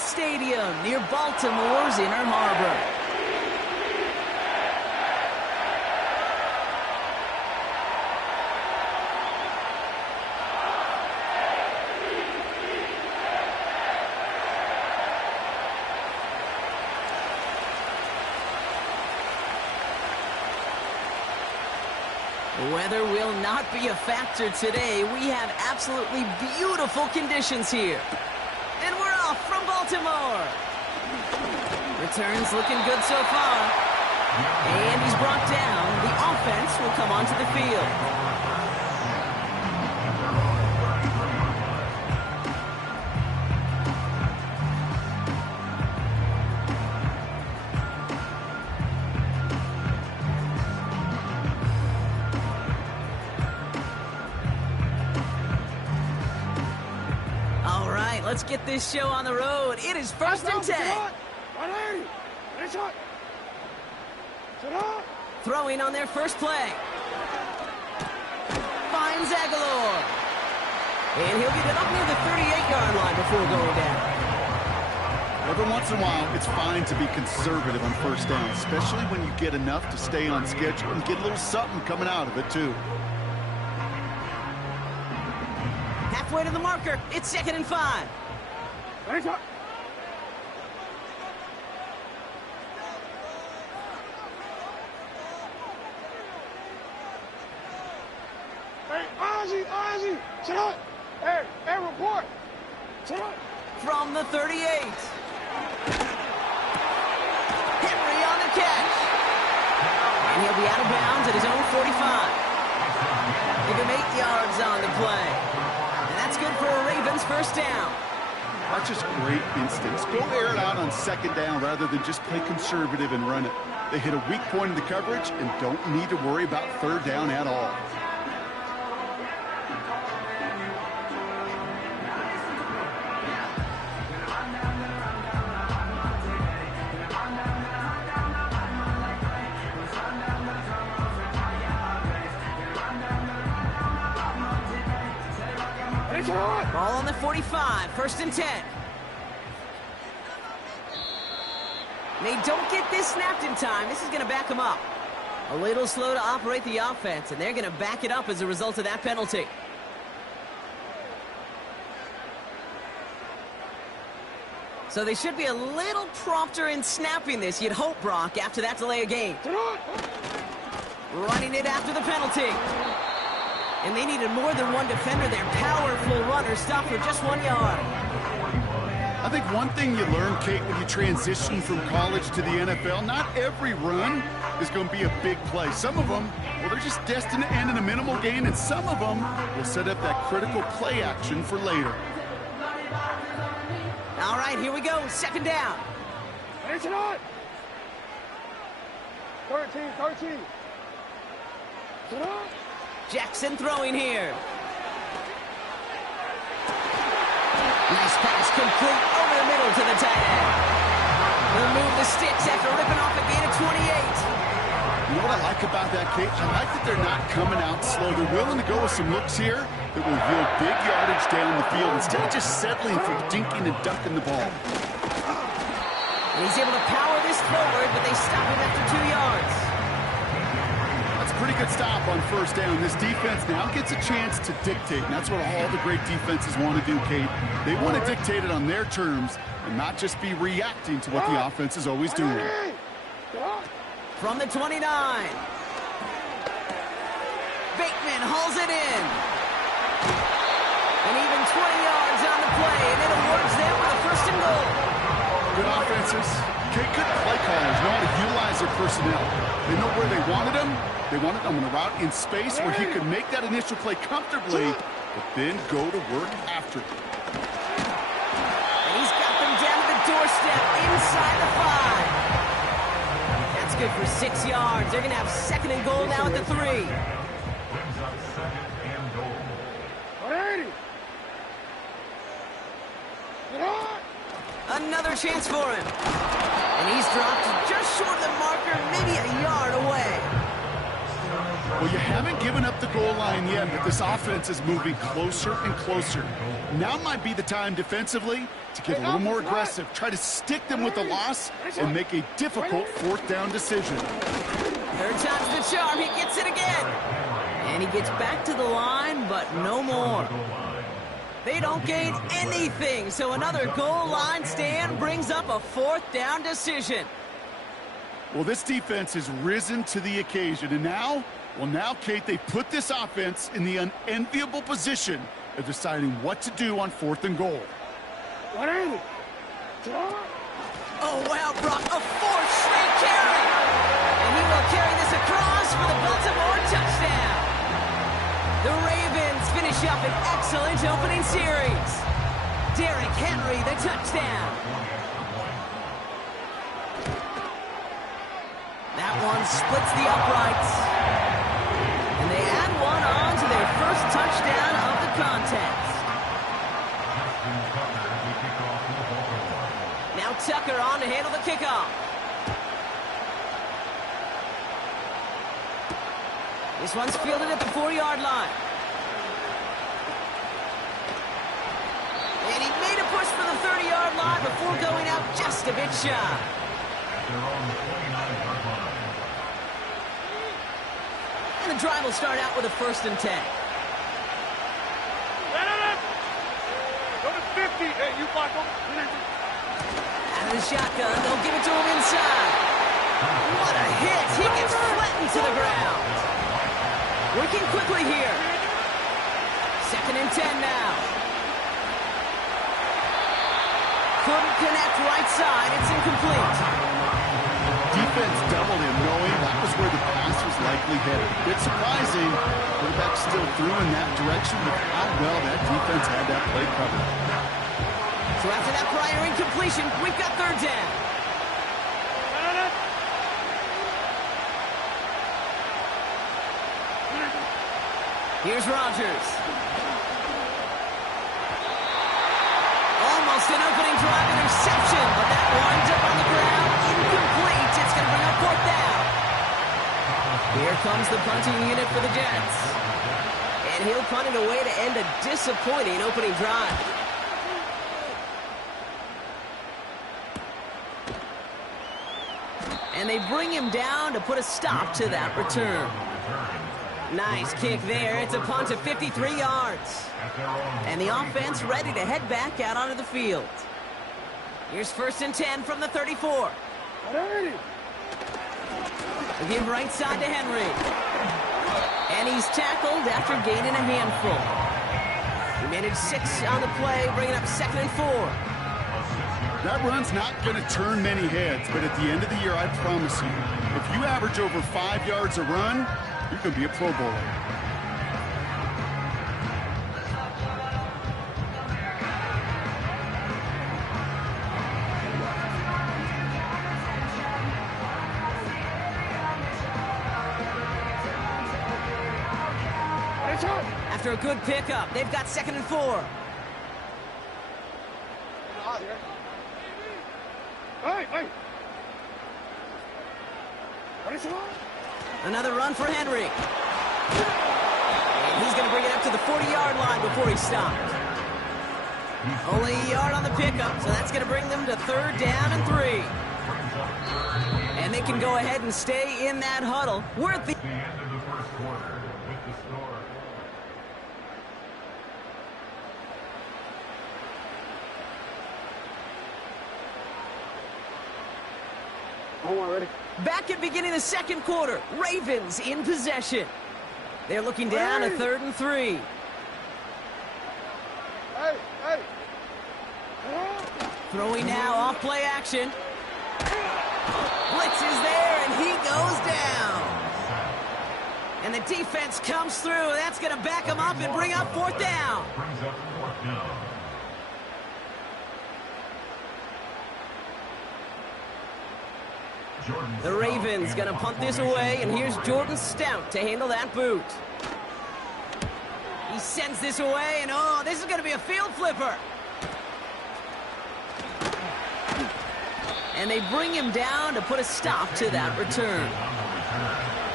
Giant Stadium near Baltimore's Inner Harbor. The weather will not be a factor today. We have absolutely beautiful conditions here. And we're off from Baltimore. Returns looking good so far. And he's brought down. The offense will come onto the field. Let's get this show on the road. It is 1st and 10. Throwing on their first play. Finds Aguilar. And he'll get it up near the 38-yard line before going down. Every once in a while, it's fine to be conservative on first down, especially when you get enough to stay on schedule and get a little something coming out of it, too. Halfway to the marker. It's 2nd and 5. Hey, Ozzy, sit up. Hey, report. Sit up. From the 38. Henry on the catch. And he'll be out of bounds at his own 45. Give him 8 yards on the play. And that's good for a Ravens first down. That's just great instincts. Go air it out on 2nd down rather than just play conservative and run it. They hit a weak point in the coverage and don't need to worry about 3rd down at all. Ball on the 45, 1st and 10. They don't get this snapped in time. This is going to back them up. A little slow to operate the offense, and they're going to back it up as a result of that penalty. So they should be a little prompter in snapping this, you'd hope, Brock, after that delay of game. Running it after the penalty. And they needed more than one defender. Their powerful runner stopped for just 1 yard. I think one thing you learn, Kate, when you transition from college to the NFL, not every run is going to be a big play. Some of them, well, they're just destined to end in a minimal gain, and some of them will set up that critical play action for later. All right, here we go. 2nd down. It's on. 13. Sit up. Jackson throwing here. Nice pass complete over the middle to the tight end. He'll move the sticks after ripping off a gain of 28. You know what I like about that, Kate? I like that they're not coming out slow. They're willing to go with some looks here that will yield big yardage down the field instead of just settling for dinking and ducking the ball. And he's able to power this forward, but they stop him after 2 yards. Pretty good stop on 1st down. This defense now gets a chance to dictate, and that's what all the great defenses want to do, Kate. They want to dictate it on their terms and not just be reacting to what the offense is always doing. From the 29. Bateman hauls it in. And even 20 yards on the play, and it awards them with a 1st and goal. Good offenses. Kate, good play callers know how to utilize their personnel. They know where they wanted him. They wanted him on a route in space where he could make that initial play comfortably, but then go to work after. And he's got them down to the doorstep inside the 5. That's good for 6 yards. They're going to have 2nd and goal now at the 3. Another chance for him. And he's dropped just short of the marker, maybe a yard away. Well, you haven't given up the goal line yet, but this offense is moving closer and closer. Now might be the time defensively to get a little more aggressive, try to stick them with the loss, and make a difficult fourth down decision. Third time's the charm. He gets it again. And he gets back to the line, but no more. They don't gain anything, so another goal line stand brings up a fourth down decision. Well, this defense has risen to the occasion, and now, Kate, they put this offense in the unenviable position of deciding what to do on 4th and goal. 180. Oh, wow, Brock, a fourth straight carry. And he will carry this across for the Baltimore touchdown. The Ravens finish up an excellent opening series. Derrick Henry, the touchdown. That one splits the uprights. And they add one on to their first touchdown of the contest. Now Tucker on to handle the kickoff. This one's fielded at the 4-yard line. And he made a push for the 30-yard line before going out just a bit shy. And the drive will start out with a 1st and 10. Go to 50. Hey, you block him. Out of the shotgun, they'll give it to him inside. What a hit! He gets flattened to the ground. Working quickly here. 2nd and 10 now. Couldn't connect right side. It's incomplete. Defense doubled him, knowing that was where the pass was likely headed. Bit surprising. Quarterback still threw in that direction, but how well that defense had that play covered. So after that prior incompletion, we've got 3rd down. Here's Rodgers. Almost an opening drive interception, but that winds up on the ground. Incomplete. It's going to bring up 4th down. Here comes the punting unit for the Jets. And he'll punt it away to end a disappointing opening drive. And they bring him down to put a stop to that return. Nice kick there. It's a punt of 53 yards. And the offense ready to head back out onto the field. Here's 1st and 10 from the 34. They give right side to Henry. And he's tackled after gaining a handful. He managed 6 on the play, bringing up 2nd and 4. That run's not going to turn many heads, but at the end of the year, I promise you, if you average over 5 yards a run, you can be a Pro Bowler. After a good pickup, they've got 2nd and 4. Hey! Another run for Henry. And he's going to bring it up to the 40-yard line before he stopped. Only a yard on the pickup, so that's going to bring them to 3rd down and 3. And they can go ahead and stay in that huddle. We're at the end of the first quarter with the score. Ready? Back at beginning of the 2nd quarter, Ravens in possession. They're looking down at 3rd and 3. Hey! Throwing now off play action. Blitz is there and he goes down. And the defense comes through. That's going to back him up and bring up 4th down. The Ravens going to punt this away, and here's Jordan Stout to handle that boot. He sends this away, and oh, this is going to be a field flipper. And they bring him down to put a stop to that return.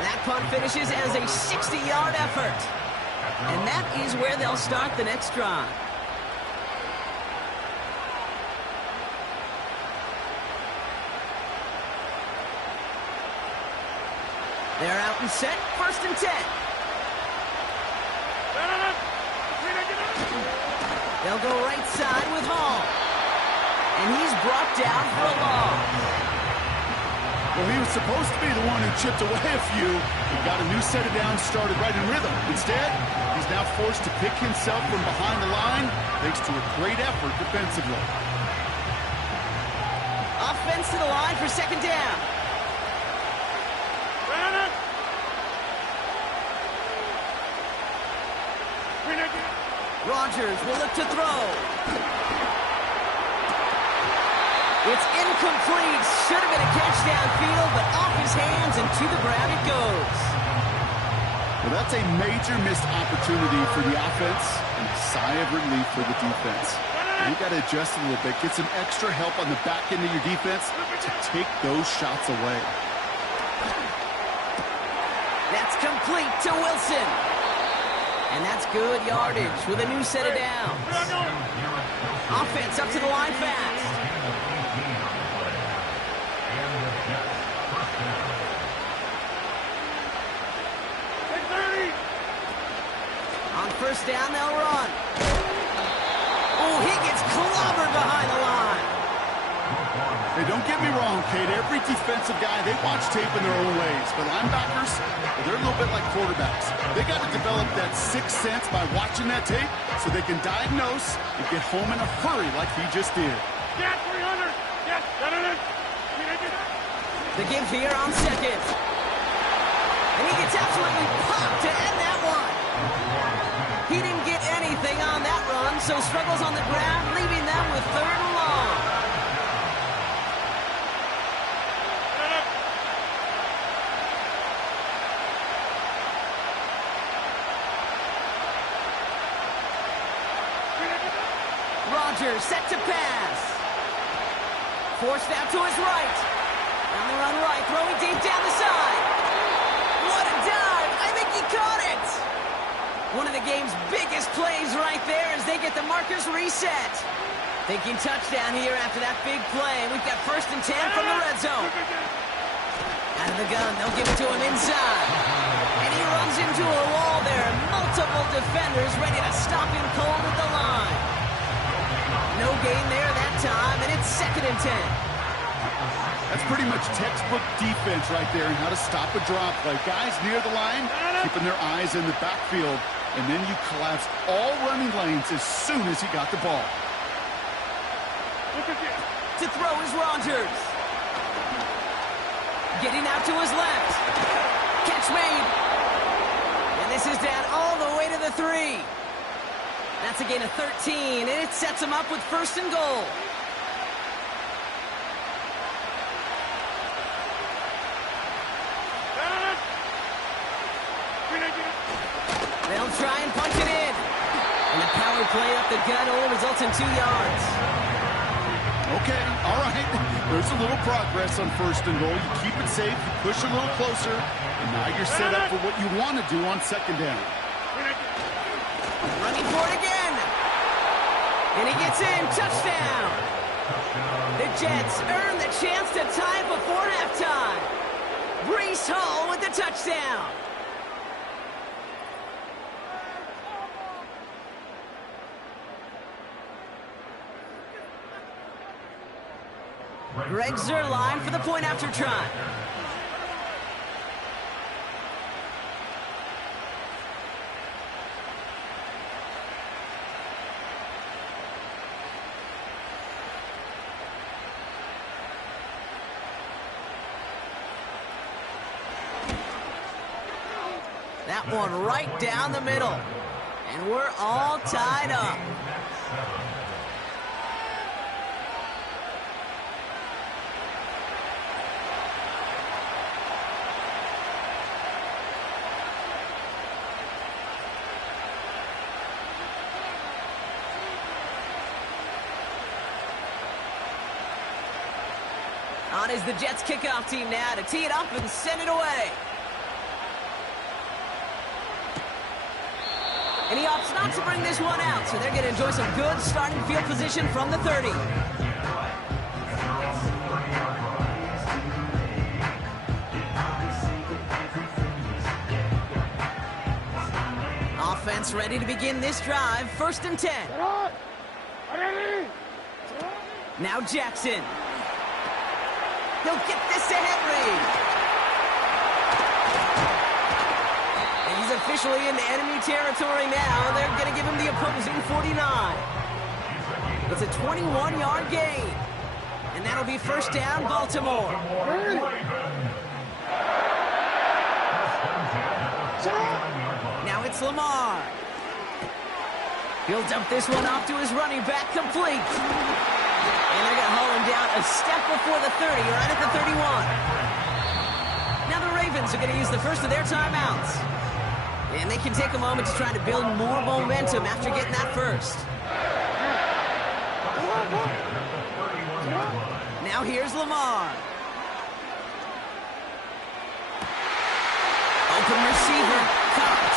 That punt finishes as a 60-yard effort. And that is where they'll start the next drive. They're out and set, 1st and 10. They'll go right side with Hall. And he's brought down for a loss. Well, he was supposed to be the one who chipped away a few. He got a new set of downs started right in rhythm. Instead, he's now forced to pick himself from behind the line thanks to a great effort defensively. Offense to the line for 2nd down. Rodgers will look to throw. It's incomplete. Should have been a catch downfield, but off his hands and to the ground it goes. Well, that's a major missed opportunity for the offense and a sigh of relief for the defense. You got to adjust a little bit, get some extra help on the back end of your defense to take those shots away. That's complete to Wilson. And that's good yardage with a new set of downs. Offense up to the line fast. On 1st down, they'll run. Oh, he gets clobbered behind the line. Hey, don't get me wrong, Kate. Every defensive guy, they watch tape in their own ways. But linebackers, well, they're a little bit like quarterbacks. They got to develop that sixth sense by watching that tape so they can diagnose and get home in a hurry like he just did. Get 300. Get. The give here on 2nd. And he gets absolutely popped to end that one. He didn't get anything on that run, so struggles on the ground, leaving them with 3rd and long. Rodgers set to pass. Forced out to his right. On the run right, throwing deep down the side. What a dive! I think he caught it! One of the game's biggest plays right there as they get the markers reset. Thinking touchdown here after that big play. We've got 1st and 10 from the red zone. Out of the gun, they'll give it to him inside. And he runs into a wall there. Multiple defenders ready to stop him cold at the line. No gain there that time, and it's 2nd and 10. That's pretty much textbook defense right there and how to stop a drop play. Guys near the line, keeping their eyes in the backfield, and then you collapse all running lanes as soon as he got the ball. To throw is Rodgers. Getting out to his left. Catch made. And this is down all the way to the 3. That's a gain of 13, and it sets him up with 1st and goal. They'll try and punch it in. And the power play up the gut only results in 2 yards. Okay, all right. There's a little progress on 1st and goal. You keep it safe, you push a little closer, and now you're set up for what you want to do on 2nd down. Running for it again. And he gets in. Touchdown. The Jets earn the chance to tie it before halftime. Breece Hall with the touchdown. Greg Zuerlein for the point after try. That one right down the middle. And we're all tied up. On is the Jets kickoff team now to tee it up and send it away. And he opts not to bring this one out, so they're going to enjoy some good starting field position from the 30. Offense ready to begin this drive. 1st and 10. Now Jackson. He'll get this to Henry. And he's officially in enemy territory now. They're going to give him the opposing 49. It's a 21-yard gain. And that'll be 1st down, Baltimore. Now it's Lamar. He'll dump this one off to his running back, complete. And they're going to haul him down a step before the 30, right at the 31. Now the Ravens are going to use the first of their timeouts. And they can take a moment to try to build more momentum after getting that first. Now here's Lamar. Open receiver, caught.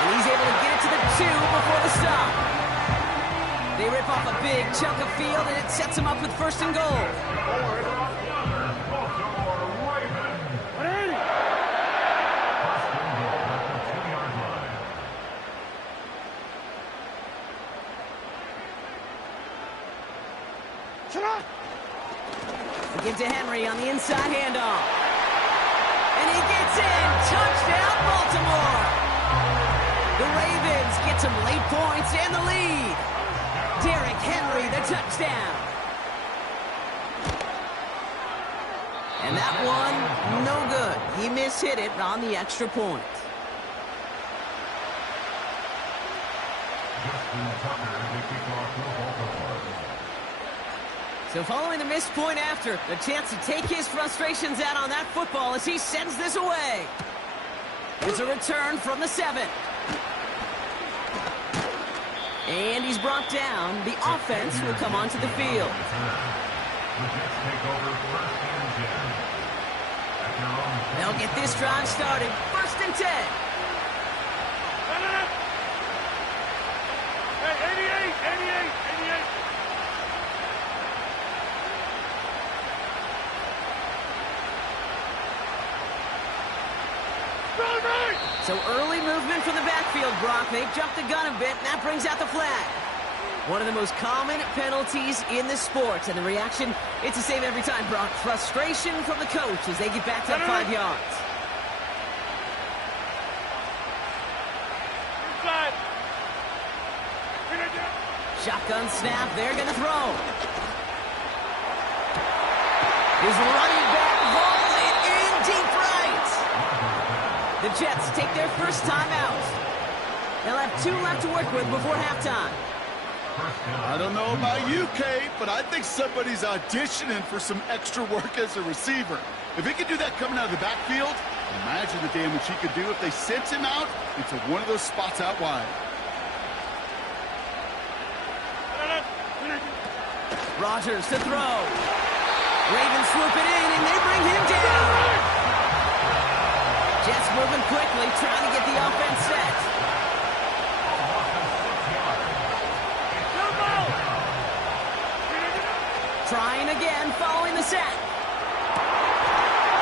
And he's able to get it to the 2 before the stop. They rip off a big chunk of field, and it sets them up with 1st and goal. We give to Henry on the inside handoff. And he gets in. Touchdown, Baltimore. The Ravens get some late points and the lead. Derrick Henry, the touchdown. And that one, no good. He mishit it on the extra point. So following the missed point after, a chance to take his frustrations out on that football as he sends this away. It's a return from the 7. And he's brought down. The offense will come onto the field. They'll get this drive started. 1st and 10. Hey, 88. So early movement from the backfield, Brock. They jumped the gun a bit, and that brings out the flag. One of the most common penalties in the sport, and the reaction, it's the same every time, Brock. Frustration from the coach as they get back to 5 yards. Inside. Shotgun snap, they're going to throw. His running back rolls it in deep right. The Jets take their first time out. They'll have 2 left to work with before halftime. I don't know about you, Kate, but I think somebody's auditioning for some extra work as a receiver. If he could do that coming out of the backfield, imagine the damage he could do if they sent him out into one of those spots out wide. Rodgers to throw. Ravens swoop it in, and they bring him down. Jets moving quickly, trying to get the offense set. Trying again, following the sack.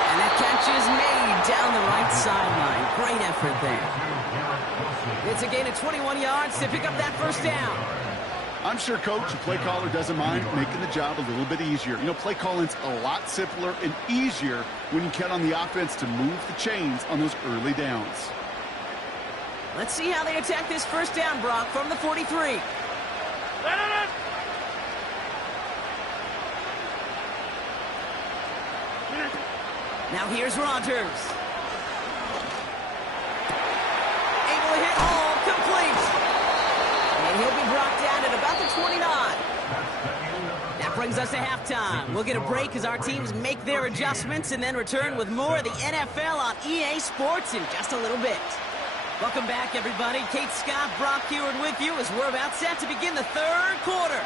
And that catch is made down the right sideline. Great effort there. It's a gain of 21 yards to pick up that first down. I'm sure, Coach, the play caller doesn't mind making the job a little bit easier. You know, play calling's a lot simpler and easier when you count on the offense to move the chains on those early downs. Let's see how they attack this first down, Brock, from the 43. Now here's Rodgers. Able to hit home, complete. And he'll be brought down at about the 29. That brings us to halftime. We'll get a break as our teams make their adjustments and then return with more of the NFL on EA Sports in just a little bit. Welcome back, everybody. Kate Scott, Brock Heward with you as we're about set to begin the third quarter.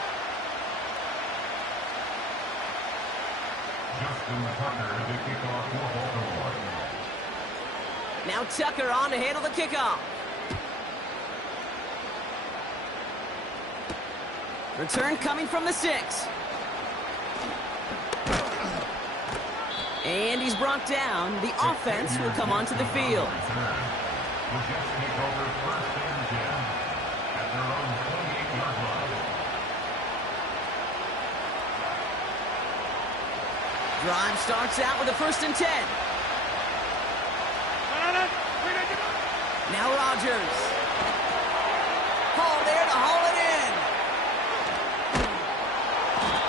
Now Tucker on to handle the kickoff. Return coming from the 6. And he's brought down. The offense will come onto the field. Drive starts out with a 1st and 10. Now Rodgers. Hall there to haul it in.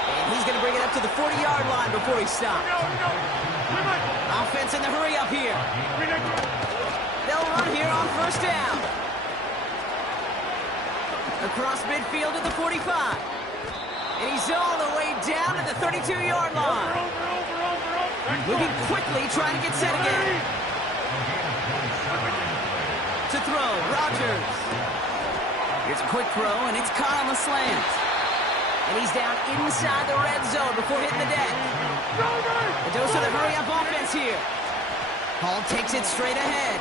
And he's going to bring it up to the 40-yard line before he stops. Offense in the hurry up here. They'll run here on 1st down. Across midfield to the 45. And he's all the way down to the 32-yard line. Moving quickly, trying to get set again. To throw, Rodgers. Here's a quick throw, and it's caught on the slant. And he's down inside the red zone before hitting the deck. A dose of the hurry-up offense here. Hall takes it straight ahead.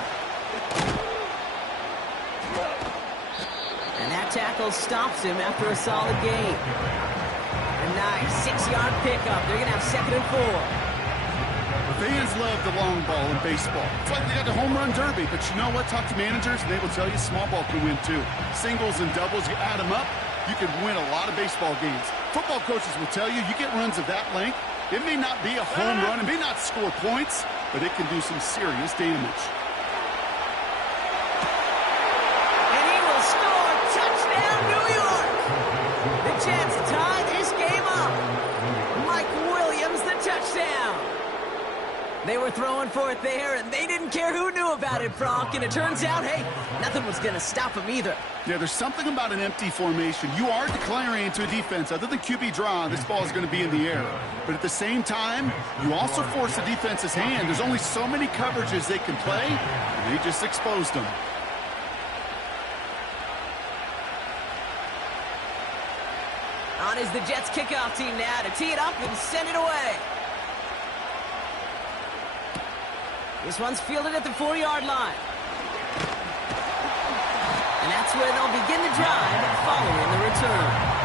And that tackle stops him after a solid gain. A nice 6-yard pickup. They're going to have 2nd and 4. Fans love the long ball in baseball. It's like they got the home run derby, but you know what? Talk to managers, and they will tell you small ball can win too. Singles and doubles, you add them up, you can win a lot of baseball games. Football coaches will tell you, you get runs of that length, it may not be a home run, it may not score points, but it can do some serious damage. And he will score. Touchdown, New York. The Jets tie this game up. Mike Williams, the touchdown. They were throwing for it there, and they didn't care who knew about it, Brock. And it turns out, hey, nothing was going to stop him either. Yeah, there's something about an empty formation. You are declaring into a defense. Other than QB draw, this ball is going to be in the air. But at the same time, you also force the defense's hand. There's only so many coverages they can play, and they just exposed them. On is the Jets kickoff team now to tee it up and send it away. This one's fielded at the 4-yard line. And that's where they'll begin the drive following the return.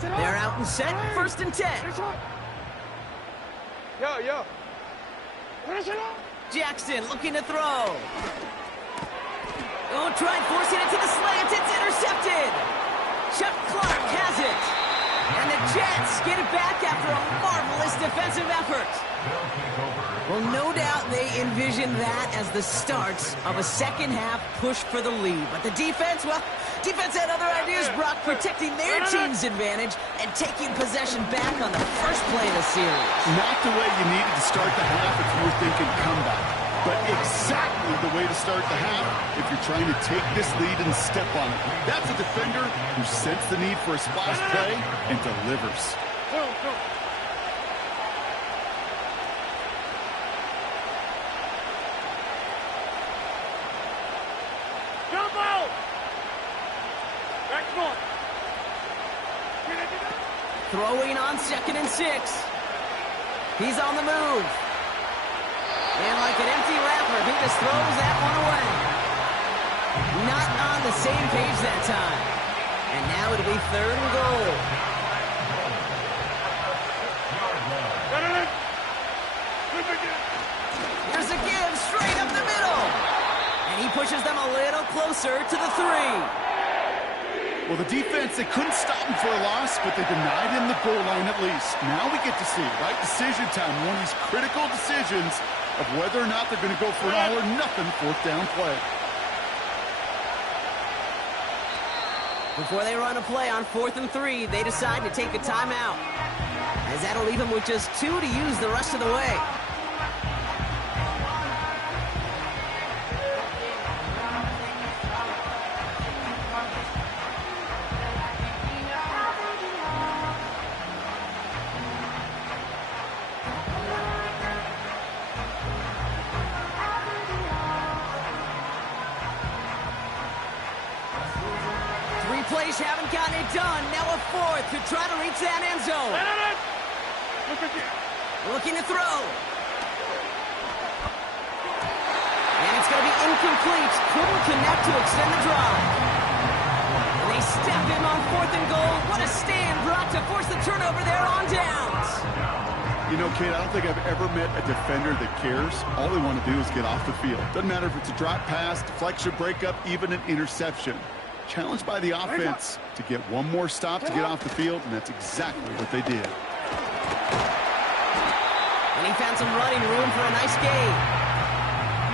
They're out and set, 1st and 10. Yo. Jackson looking to throw. Oh, trying forcing it to the slant. It's intercepted. Chuck Clark has it. And the Jets get it back after a marvelous defensive effort. Well, no doubt they envisioned that as the start of a second-half push for the lead. But the defense, well, defense had other ideas, Brock, protecting their team's advantage and taking possession back on the first play of the series. Not the way you needed to start the half if you were thinking comeback, but exactly the way to start the half if you're trying to take this lead and step on it. That's a defender who senses the need for a splash play and delivers. Go. Jump out! Back one. Throwing on 2nd and 6. He's on the move. And like an empty wrapper, he just throws that one away. Not on the same page that time. And now it'll be 3rd and goal. Here's a give straight up the middle. And he pushes them a little closer to the 3. Well, the defense, they couldn't stop him for a loss, but they denied him the goal line at least. Now we get to see, right, decision time, one of these critical decisions of whether or not they're going to go for an all-or-nothing 4th down play. Before they run a play on 4th and 3, they decide to take a timeout, as that'll leave them with just 2 to use the rest of the way. plays haven't gotten it done. Now a fourth to try to reach that end zone. Looking to throw. And it's going to be incomplete. Couldn't connect to extend the drive. And they step him on 4th and goal. What a stand brought to force the turnover there on downs. You know, Kate, I don't think I've ever met a defender that cares. All they want to do is get off the field. Doesn't matter if it's a drop pass, deflection, breakup, even an interception. Challenged by the offense to get one more stop to get off the field, and that's exactly what they did. And he found some running room for a nice gain.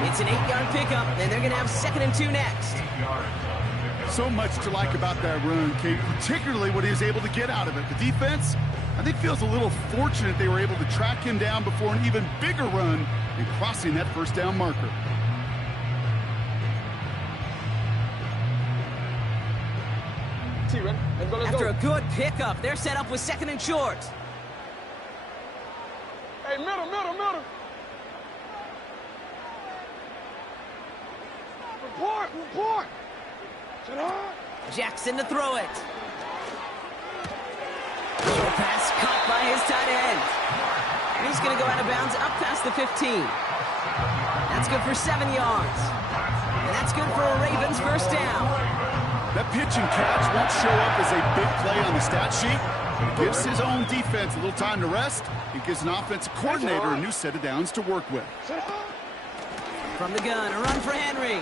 It's an 8-yard pickup, and they're going to have 2nd and 2 next. So much to like about that run, Kate, particularly what he was able to get out of it. The defense, I think, feels a little fortunate they were able to track him down before an even bigger run and crossing that first down marker. After a good pickup, they're set up with 2nd and short. Hey, middle. Report. Sit on. Jackson to throw it. Short pass caught by his tight end. And he's going to go out of bounds up past the 15. That's good for 7 yards. And that's good for a Ravens first down. That pitch and catch won't show up as a big play on the stat sheet. It gives his own defense a little time to rest. It gives an offensive coordinator a new set of downs to work with. From the gun, a run for Henry.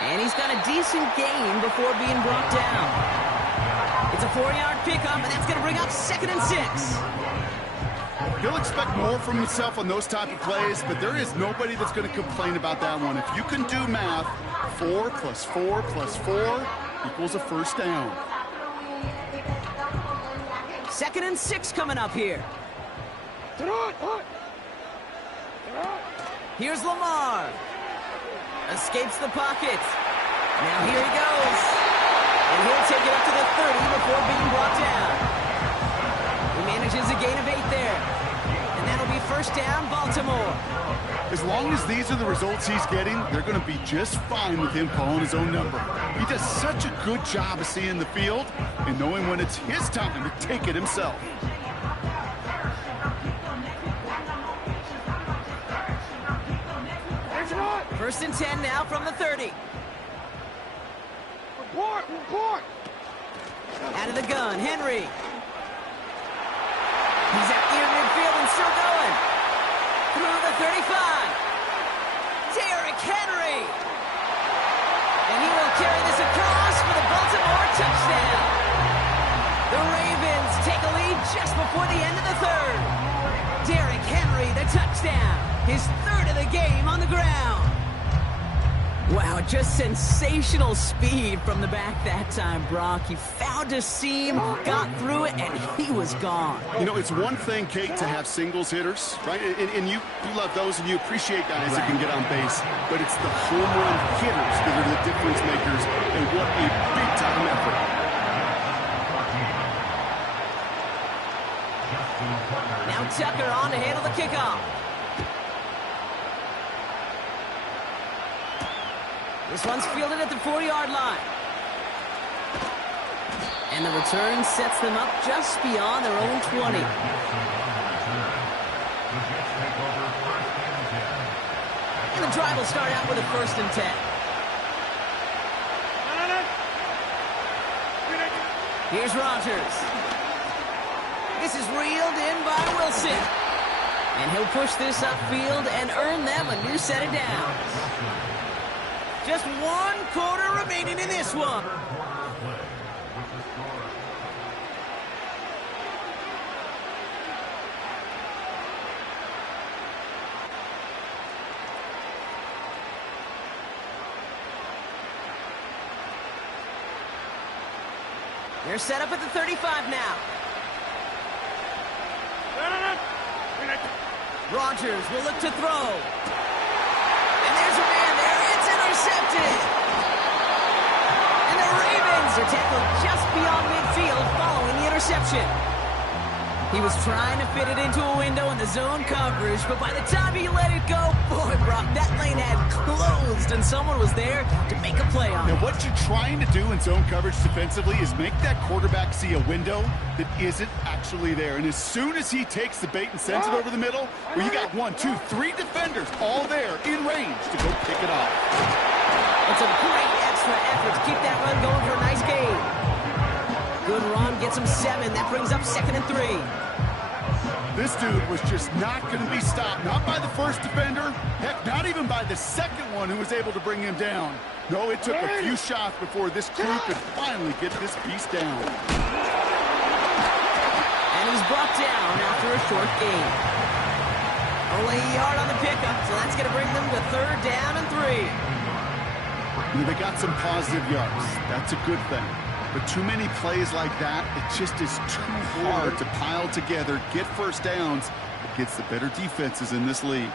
And he's got a decent gain before being brought down. It's a 4-yard pickup, and that's going to bring up 2nd and 6. He'll expect more from himself on those type of plays, but there is nobody that's going to complain about that one. If you can do math, 4 + 4 + 4 equals a first down. 2nd and 6 coming up here. Here's Lamar. Escapes the pocket. Now here he goes. And he'll take it up to the 30 before being brought down. He manages a gain of 8 there. And that'll be first down, Baltimore. As long as these are the results he's getting, they're going to be just fine with him calling his own number. He does such a good job of seeing the field and knowing when it's his time to take it himself. First and 10 now from the 30. Report. Out of the gun, Henry. He's at near midfield and still going. Through the 35. Derrick Henry. And he will carry this across for the Baltimore touchdown. The Ravens take a lead just before the end of the 3rd. Derrick Henry, the touchdown. His 3rd of the game on the ground. Wow, just sensational speed from the back that time, Brock. He found a seam, got through it, and he was gone. You know, it's one thing, Kate, to have singles hitters, right? And you love those, and you appreciate guys that can get on base. But it's the home run hitters that are the difference makers, and what a big-time effort. Now Tucker on to handle the kickoff. This one's fielded at the 4-yard line. And the return sets them up just beyond their own 20. And the drive will start out with a 1st and 10. Here's Rodgers. This is reeled in by Wilson. And he'll push this upfield and earn them a new set of downs. Just 1 quarter remaining in this one. They're set up at the 35 now. Rodgers will look to throw. And there's a man there. It's intercepted. And the Ravens are tackled just beyond midfield following the interception. He was trying to fit it into a window in the zone coverage, but by the time he let it go, boy, Brock, that lane had closed, and someone was there to make a play on it. Now, what you're trying to do in zone coverage defensively is make that quarterback see a window that isn't actually there. And as soon as he takes the bait and sends it over the middle, well, you got 1, 2, 3 defenders all there in range to go pick it off. It's a great extra effort to keep that run going for a nice gain. Good run, gets him 7. That brings up 2nd and 3. This dude was just not going to be stopped. Not by the first defender. Heck, not even by the second one who was able to bring him down. No, it took a few shots before this crew could finally get this beast down. And he's brought down after a short gain. Only a yard on the pickup, so that's going to bring them to 3rd down and 3. They got some positive yards. That's a good thing. But too many plays like that, it just is too hard to pile together, get first downs against the better defenses in this league.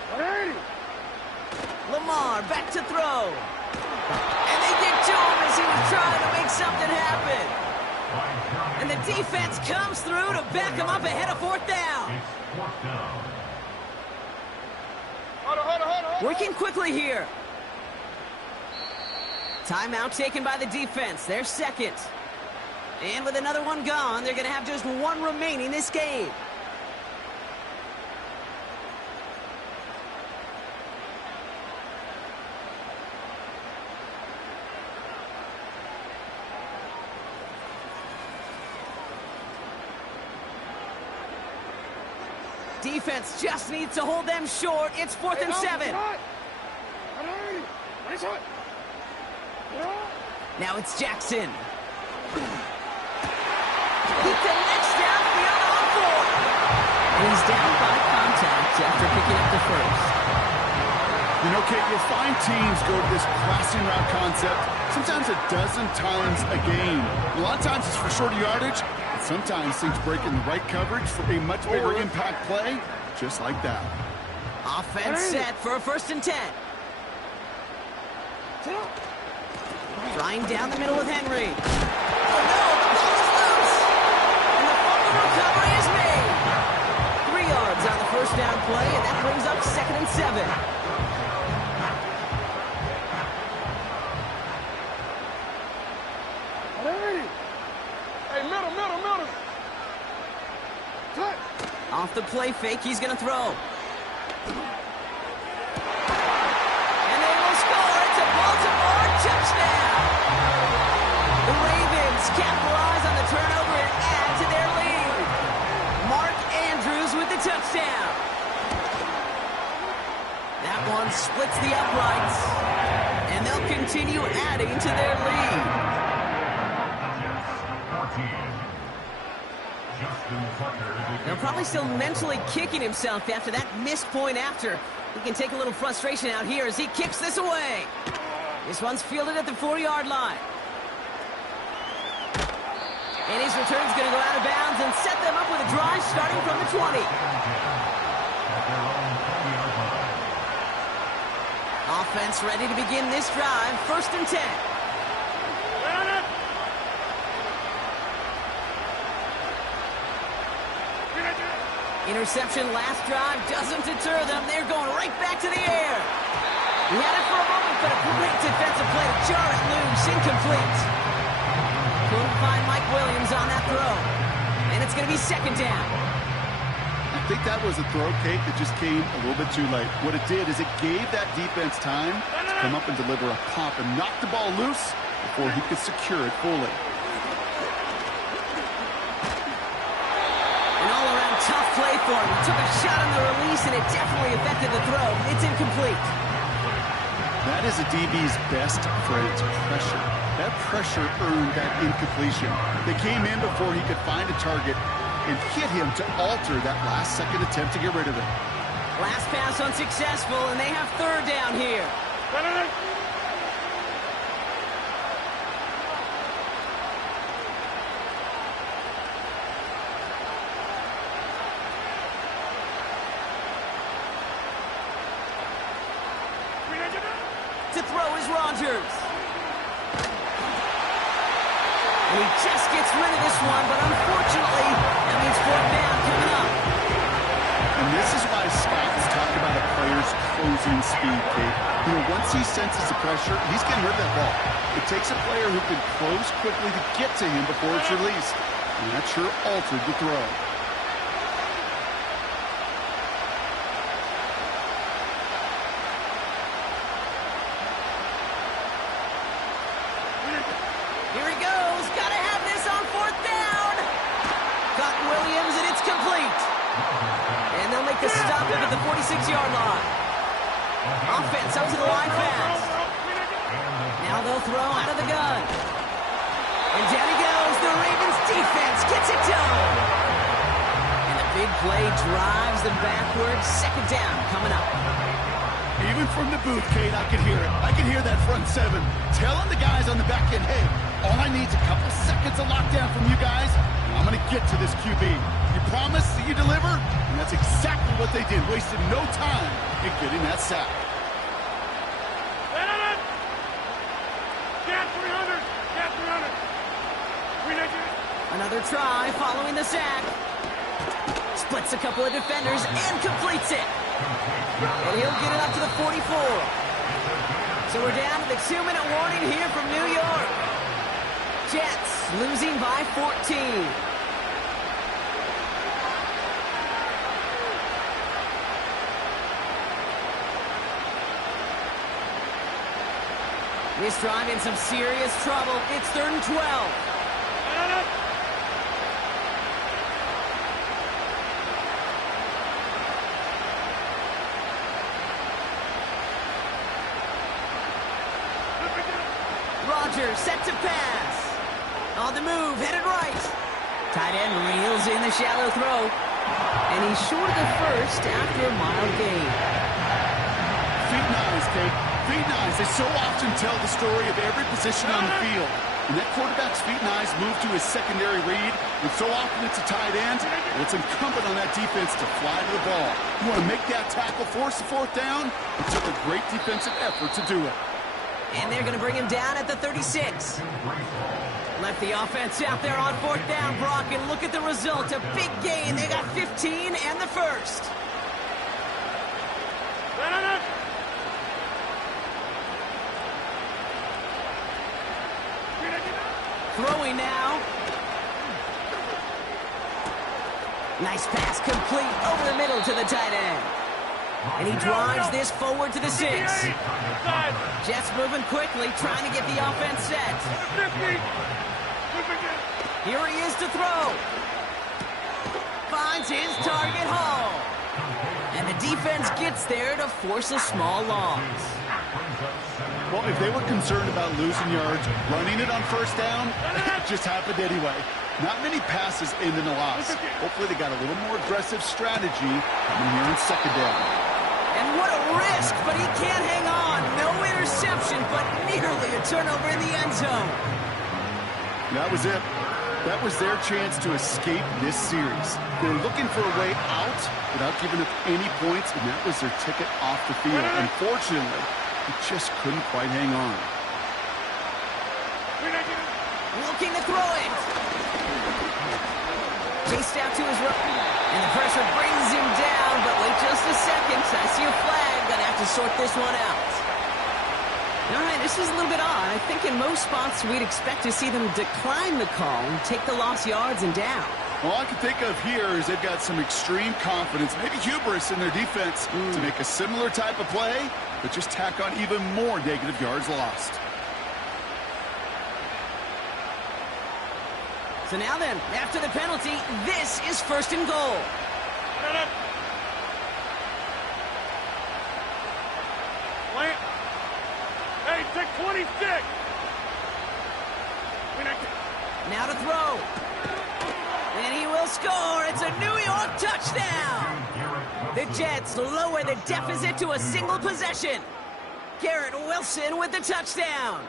Lamar back to throw. And they get to him as he was trying to make something happen. And the defense comes through to back him up ahead of 4th down. Working quickly here. Timeout taken by the defense. Their 2nd. And with another one gone, they're going to have just 1 remaining this game. Defense just needs to hold them short. It's 4th and 7. Now it's Jackson. He connects downfield on 4. And he's down by contact after picking up the first. You know, Kate, you'll find teams go to this crossing route concept sometimes a dozen times a game. A lot of times it's for shorter yardage, and sometimes things break in the right coverage for a much bigger impact play, just like that. Offense set for a 1st and 10. Flying down the middle with Henry. Oh, no, the ball is loose. And the fumble recovery is made. 3 yards on the 1st down play, and that brings up 2nd and 7. Hey, middle. Cut. Off the play fake, he's going to throw. And they will score. It's a Baltimore touchdown. The Ravens capitalize on the turnover and add to their lead. Mark Andrews with the touchdown. That one splits the uprights, and they'll continue adding to their lead. They're probably still mentally kicking himself after that missed point after. He can take a little frustration out here as he kicks this away. This one's fielded at the 4-yard line. And his return's going to go out of bounds and set them up with a drive starting from the 20. Offense ready to begin this drive. 1st and 10. Interception last drive doesn't deter them. They're going right back to the air. He had it for a moment, but a great defensive play to jar it loose. Incomplete. Couldn't find Mike Williams on that throw. And it's going to be 2nd down. I think that was a throw, Kate, that just came a little bit too late. What it did is it gave that defense time to come up and deliver a pop and knock the ball loose before he could secure it fully. Tough play for him. He took a shot on the release, and it definitely affected the throw. It's incomplete. That is a DB's best friend, pressure. That pressure earned that incompletion. They came in before he could find a target and hit him to alter that last-second attempt to get rid of it. Last pass unsuccessful, and they have 3rd down here. To throw is Rodgers. And he just gets rid of this one, but unfortunately, that means 4th down coming Scouts talk about a player's closing speed, Kate. You know, once he senses the pressure, he's getting rid of that ball. It takes a player who can close quickly to get to him before it's released. And that sure altered the throw. Here he goes. Gotta have this on fourth down. Got Williams, and it's complete. And they'll make the stop at the 46-yard line. Offense up to the line fast. Now they'll throw out of the gun. And down he goes. The Ravens defense gets it done. And the big play drives them backwards. Second down coming up. Even from the booth, Kate, I could hear it. I could hear that front seven telling the guys on the back end, hey, all I need is a couple seconds of lockdown from you guys. I'm going to get to this QB. You promise that you deliver? And that's exactly what they did. Wasted no time in getting that sack. Get 300. Get 300. Another try following the sack. Splits a couple of defenders and completes it. And he'll get it up to the 44. So we're down to the 2-minute warning here from New York. Jets losing by 14. This drive in some serious trouble. It's 3rd and 12. Rodgers set to pass. On the move, headed right. Tight end reels in the shallow throw. And he's short of the first after a mild gain. Feet and eyes, Kate. Feet and eyes. They so often tell the story of every position on the field. And that quarterback's feet and eyes move to his secondary read. And so often it's a tight end. Well, it's incumbent on that defense to fly to the ball. You want to make that tackle, force the fourth down. It took a great defensive effort to do it. And they're going to bring him down at the 36. Left the offense out there on 4th down, Brock, and look at the result. A big gain. They got 15 and the first. Throwing now. Nice pass complete over the middle to the tight end. And he drives this forward to the 6. Jets moving quickly, trying to get the offense set. Here he is to throw. Finds his target, Hall. And the defense gets there to force a small loss. Well, if they were concerned about losing yards, running it on first down, it just happened anyway. Not many passes end in a loss. Hopefully they got a little more aggressive strategy coming here in second down. And what a risk, but he can't hang on. No interception, but nearly a turnover in the end zone. That was it. That was their chance to escape this series. They were looking for a way out without giving up any points, and that was their ticket off the field. Unfortunately, he just couldn't quite hang on. Looking to throw it. Chased out to his right. And the pressure brings him down, but wait just a second. I see a flag. Gonna have to sort this one out. All right, this is a little bit odd. I think in most spots we'd expect to see them decline the call and take the lost yards and down. All I can think of here is they've got some extreme confidence, maybe hubris in their defense to make a similar type of play, but just tack on even more negative yards lost. So now then, after the penalty, this is 1st and goal. Hey, take 26. Now to throw. And he will score. It's a New York touchdown. The Jets lower the deficit to a single possession. Garrett Wilson with the touchdown.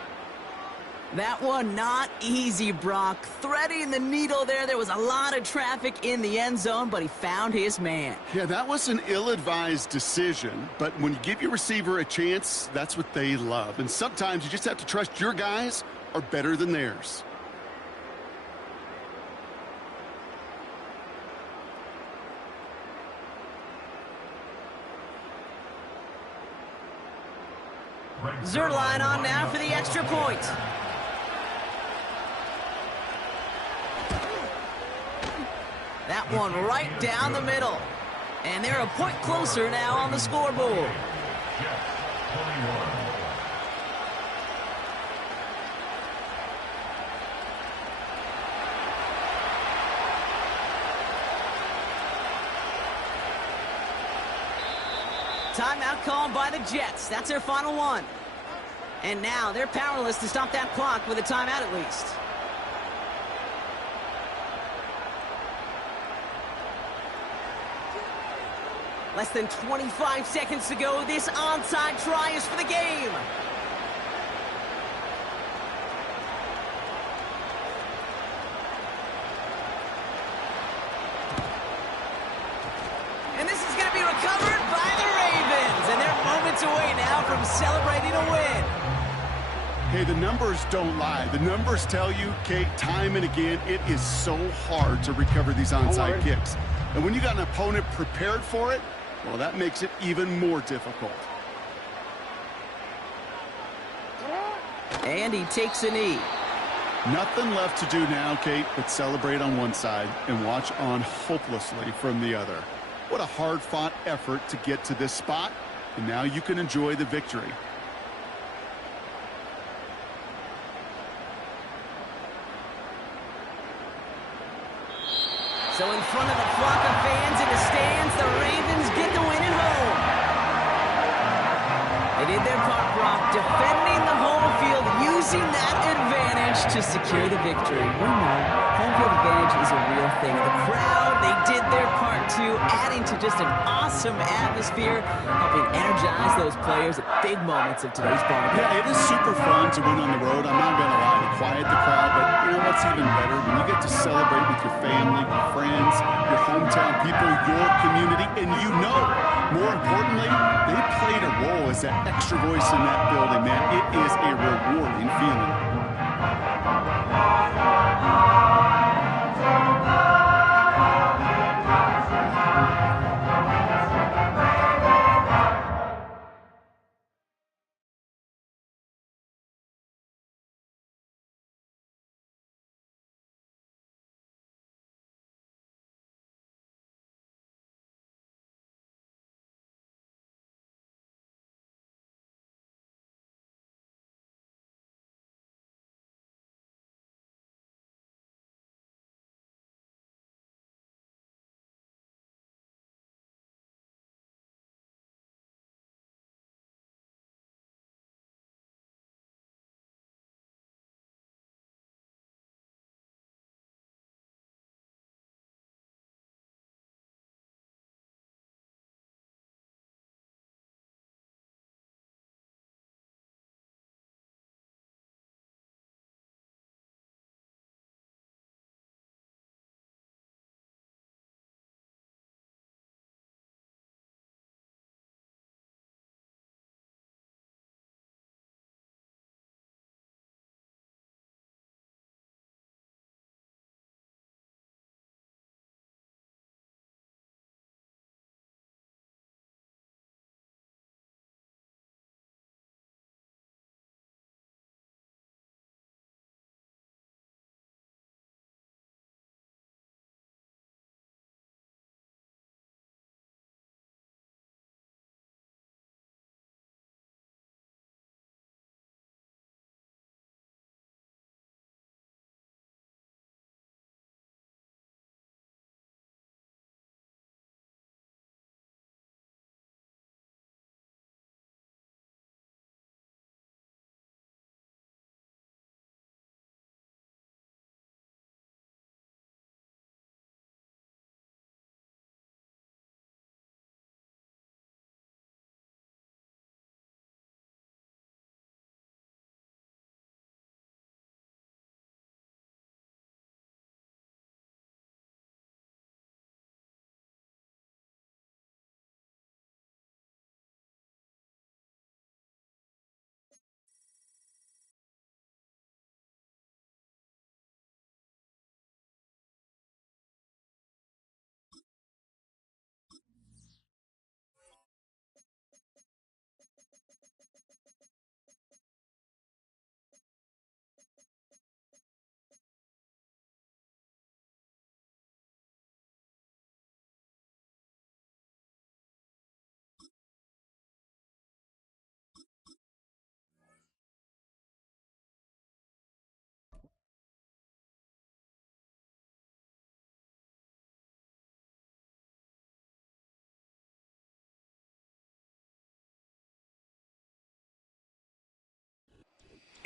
That one not easy, Brock. Threading the needle there. There was a lot of traffic in the end zone, but he found his man. Yeah, that was an ill-advised decision, but when you give your receiver a chance, that's what they love. And sometimes you just have to trust your guys are better than theirs. Zerline on now for the extra point. That one right down the middle. And they're a point closer now on the scoreboard. Timeout called by the Jets. That's their final one. And now they're powerless to stop that clock with a timeout at least. Less than 25 seconds to go. This onside try is for the game. And this is going to be recovered by the Ravens. And they're moments away now from celebrating a win. Hey, the numbers don't lie. The numbers tell you, Kate, time and again, it is so hard to recover these onside kicks. And when you got an opponent prepared for it, well, that makes it even more difficult. And he takes a knee. Nothing left to do now, Kate, but celebrate on one side and watch on hopelessly from the other. What a hard-fought effort to get to this spot, and now you can enjoy the victory. So in front of the flock of fans in the stands, the Ravens get the win at home. They did their part, Brock, defending the home field, using that advantage to secure the victory. We know home field advantage is a real thing. The crowd, they did their part too, adding to just an awesome atmosphere, helping energize those players at big moments of today's ball game. Yeah, it is super fun to win on the road. I'm not going to lie, to quiet the crowd, but you know what's even better? When you get to celebrate with your family, your friends, your hometown people, your community, and you know, more importantly, they played a role as that extra voice in that building, man. It is a rewarding feeling.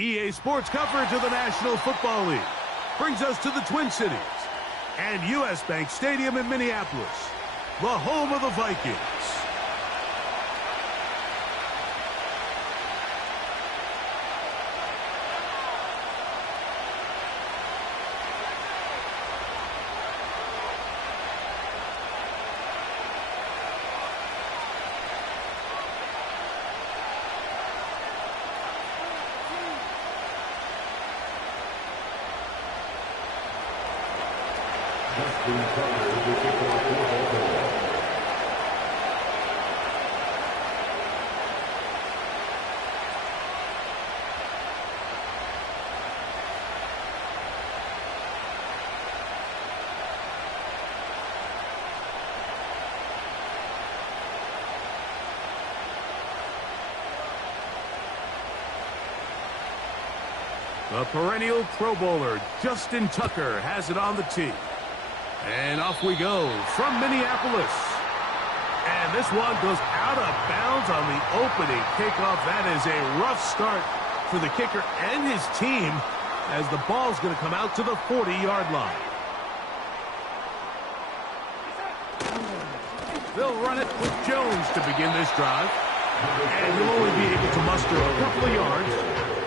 EA Sports coverage of the National Football League brings us to the Twin Cities and U.S. Bank Stadium in Minneapolis, the home of the Vikings. The perennial Pro Bowler, Justin Tucker, has it on the tee. And off we go from Minneapolis. And this one goes out of bounds on the opening kickoff. That is a rough start for the kicker and his team as the ball's going to come out to the 40-yard line. They'll run it with Jones to begin this drive. And he'll only be able to muster a couple of yards.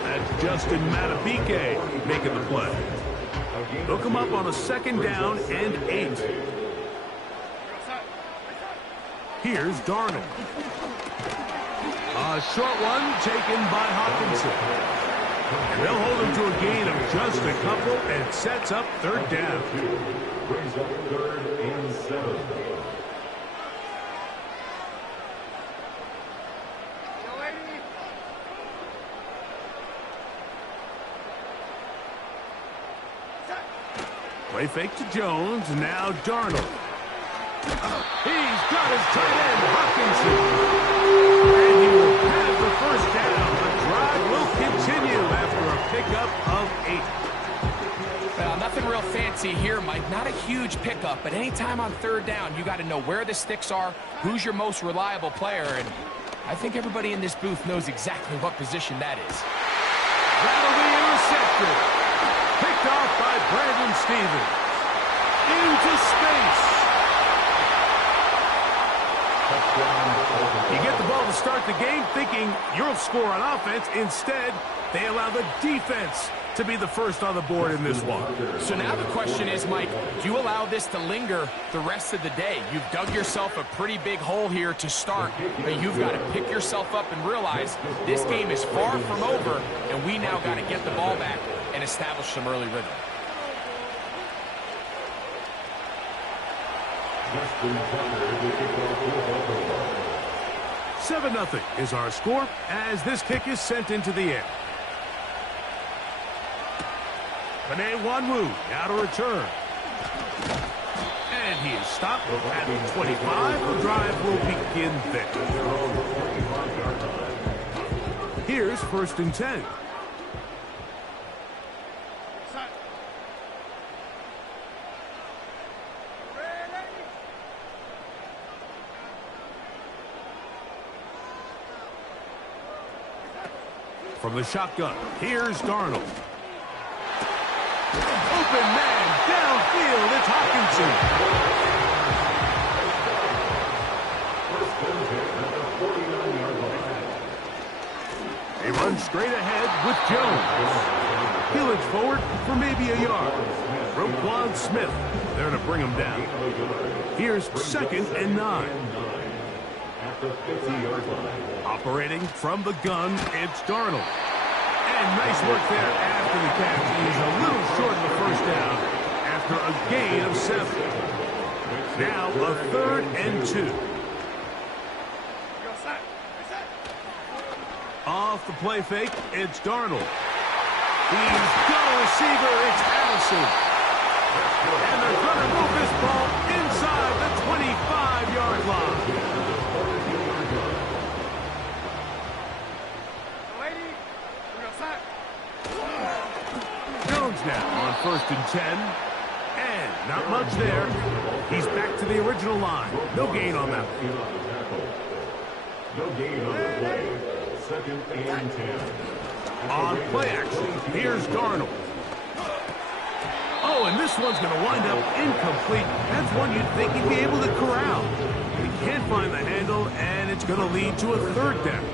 That's Justin Matabike making the play. They'll come up on a 2nd down and 8. Here's Darnold. A short one taken by Hawkinson. And they'll hold him to a gain of just a couple and sets up 3rd down. Brings up 3rd and 7. Play fake to Jones. Now Darnold. He's got his tight end, Hawkinson. And he will have the 1st down. The drive will continue after a pickup of 8. Well, nothing real fancy here, Mike. Not a huge pickup, but anytime on 3rd down, you got to know where the sticks are, who's your most reliable player, and I think everybody in this booth knows exactly what position that is. That'll be intercepted. Picked off by Brandon Stevens. Into space. You get the ball to start the game thinking you'll score on offense. Instead, they allow the defense to be the first on the board in this one. So now the question is, Mike, do you allow this to linger the rest of the day? You've dug yourself a pretty big hole here to start, but you've got to pick yourself up and realize this game is far from over, and we now got to get the ball back and establish some early rhythm. Justin Tucker, 7-0 is our score as this kick is sent into the air. Panay Wanwu now to return. And he is stopped at the 25. The drive will begin there. Here's 1st and 10. From the shotgun, here's Darnold. Open man, downfield, it's Hawkinson. They run straight ahead with Jones. He'll inch forward for maybe a yard. Roquan Smith there to bring him down. Here's 2nd and 9. at the 50-yard line. Operating from the gun, it's Darnold. And nice work there after the catch. He's a little short of the 1st down after a gain of 7. Now a 3rd and 2. Off the play fake, it's Darnold. He's got a receiver, it's Allison. And they're going to move this ball inside the 25-yard line. Jones now on 1st and 10. And not much there. He's back to the original line. No gain on that one. No gain on the play. 2nd and 10. On play action, here's Darnold. Oh, and this one's going to wind up incomplete. That's one you'd think he'd be able to corral. He can't find the handle, and it's going to lead to a third down.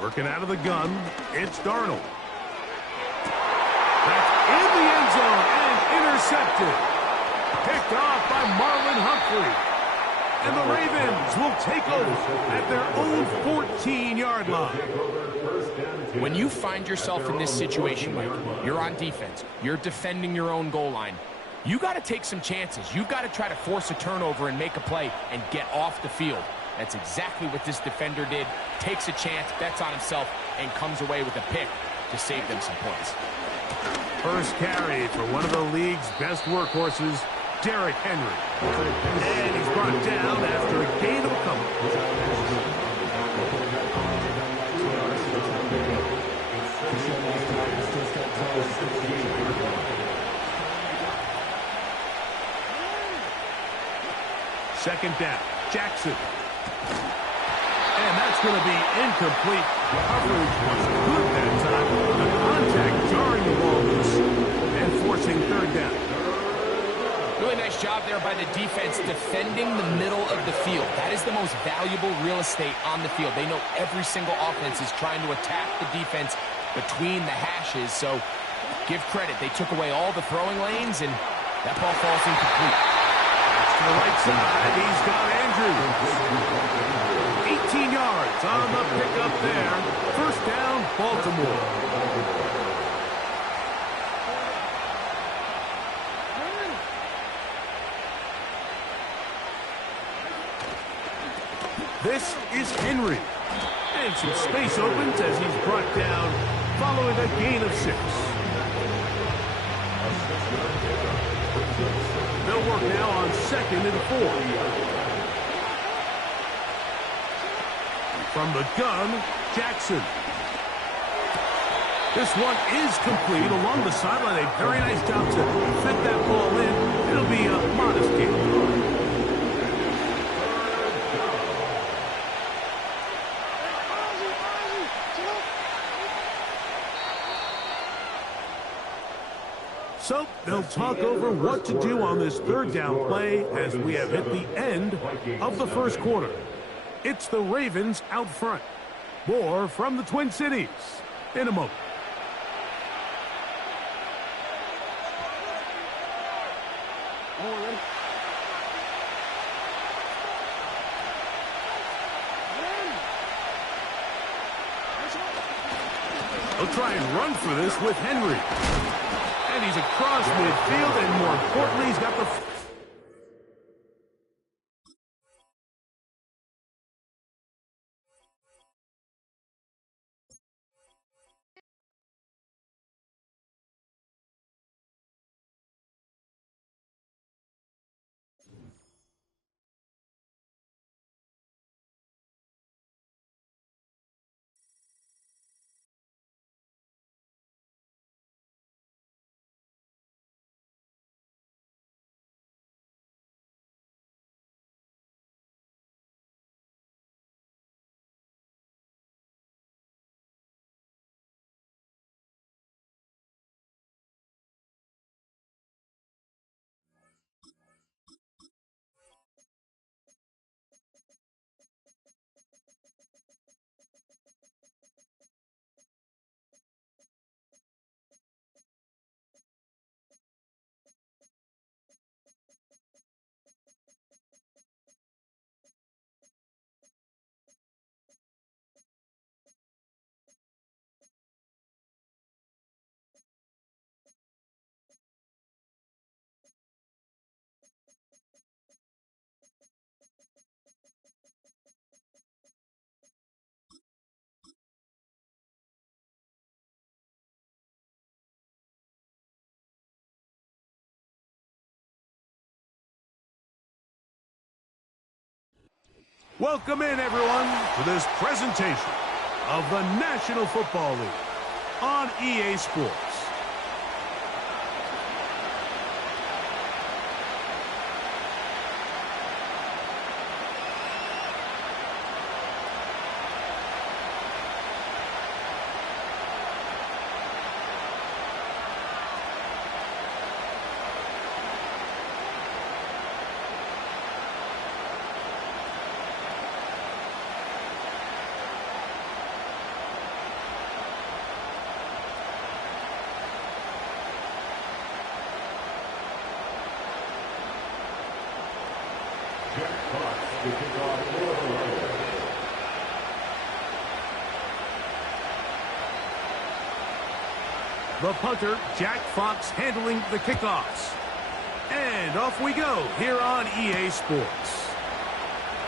Working out of the gun, it's Darnold. That's in the end zone and intercepted. Picked off by Marlon Humphrey. And the Ravens will take over at their own 14-yard line. When you find yourself in this situation, Mike, you're on defense, you're defending your own goal line, you got to take some chances. You've got to try to force a turnover and make a play and get off the field. That's exactly what this defender did. Takes a chance, bets on himself, and comes away with a pick to save them some points. First carry for one of the league's best workhorses, Derrick Henry. And he's brought down after a gain of a couple. Second down, Jackson. And that's going to be incomplete. Coverage was good that time. The contact jarring the ball loose and forcing third down. Really nice job there by the defense defending the middle of the field. That is the most valuable real estate on the field. They know every single offense is trying to attack the defense between the hashes. So give credit. They took away all the throwing lanes, and that ball falls incomplete. To the right side, he's got Andrews. 18 yards on the pickup there. First down, Baltimore. This is Henry. And some space opens as he's brought down following a gain of 6. They'll work now on 2nd and 4. From the gun, Jackson. This one is complete along the sideline. A very nice job to fit that ball in. It'll be a modest gain. So they'll talk over what to do on this third down play as we have hit the end of the first quarter. It's the Ravens out front. More from the Twin Cities in a moment. They'll try and run for this with Henry. And he's across midfield, and more importantly, he's got the... Welcome in, everyone, to this presentation of the National Football League on EA Sports. The punter, Jack Fox, handling the kickoffs. And off we go here on EA Sports.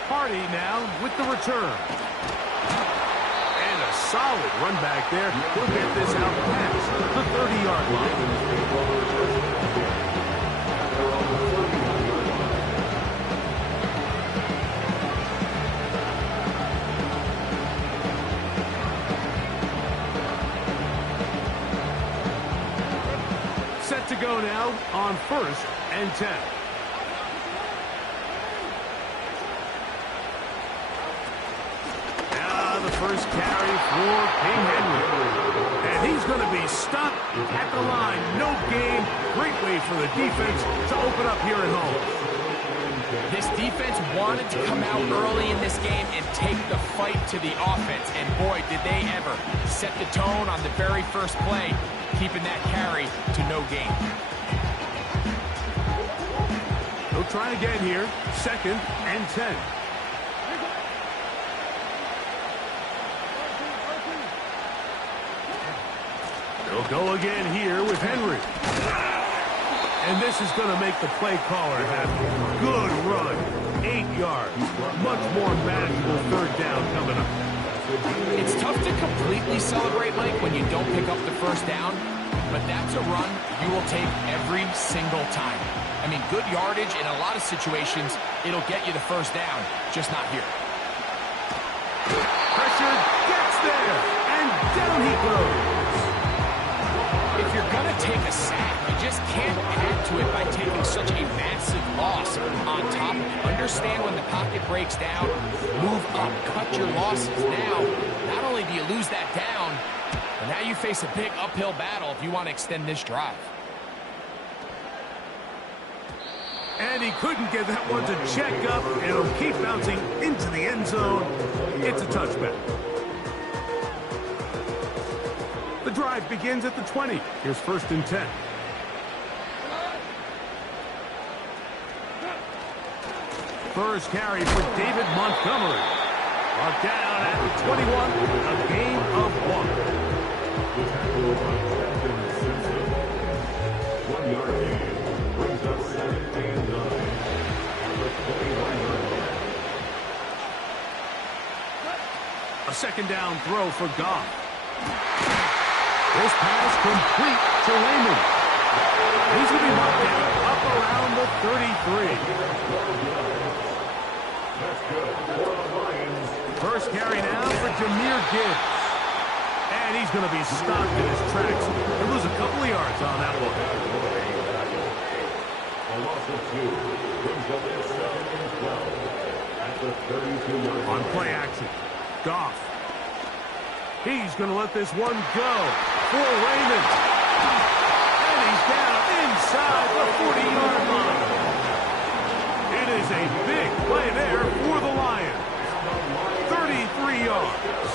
Hardy now with the return. And a solid run back there. He'll get this out past the 30-yard line. Set to go now on 1st and 10. Now the first carry for King Henry. And he's going to be stopped at the line. No gain. Great way for the defense to open up here at home. This defense wanted to come out early in this game and take the fight to the offense. And boy, did they ever set the tone on the very first play, keeping that carry to no gain. They'll try again here. 2nd and 10. They'll go again here with Henry. And this is going to make the play caller happy. Good run. 8 yards. Much more manageable 3rd down coming up. It's tough to completely celebrate, Mike, when you don't pick up the first down, but that's a run you will take every single time. I mean, good yardage in a lot of situations, it'll get you the first down, just not here. Pressure gets there, and down he goes. If you're going to take a sack, you just can't add to it by taking such a massive loss on top of it. Understand when the pocket breaks down, move up, cut your losses. Now, not only do you lose that down, but now you face a big uphill battle if you want to extend this drive. And he couldn't get that one to check up. It'll keep bouncing into the end zone. It's a touchback. The drive begins at the 20. Here's 1st and 10. First carry for David Montgomery. Brought down at the 21. A gain of 1. 1 yard gain brings up 2nd and 9. A 2nd down throw for Goff. This pass complete to Raymond. He's going to be knocked down up around the 33. First carry now for Jahmyr Gibbs. And he's going to be stopped in his tracks. He'll lose a couple of yards on that one. A loss of 2 brings up 2nd and 12 at the 32-yard line. On play action, Goff. He's going to let this one go for Raymond. And he's down inside the 40-yard line. It is a big play there for the Lions. 33 yards.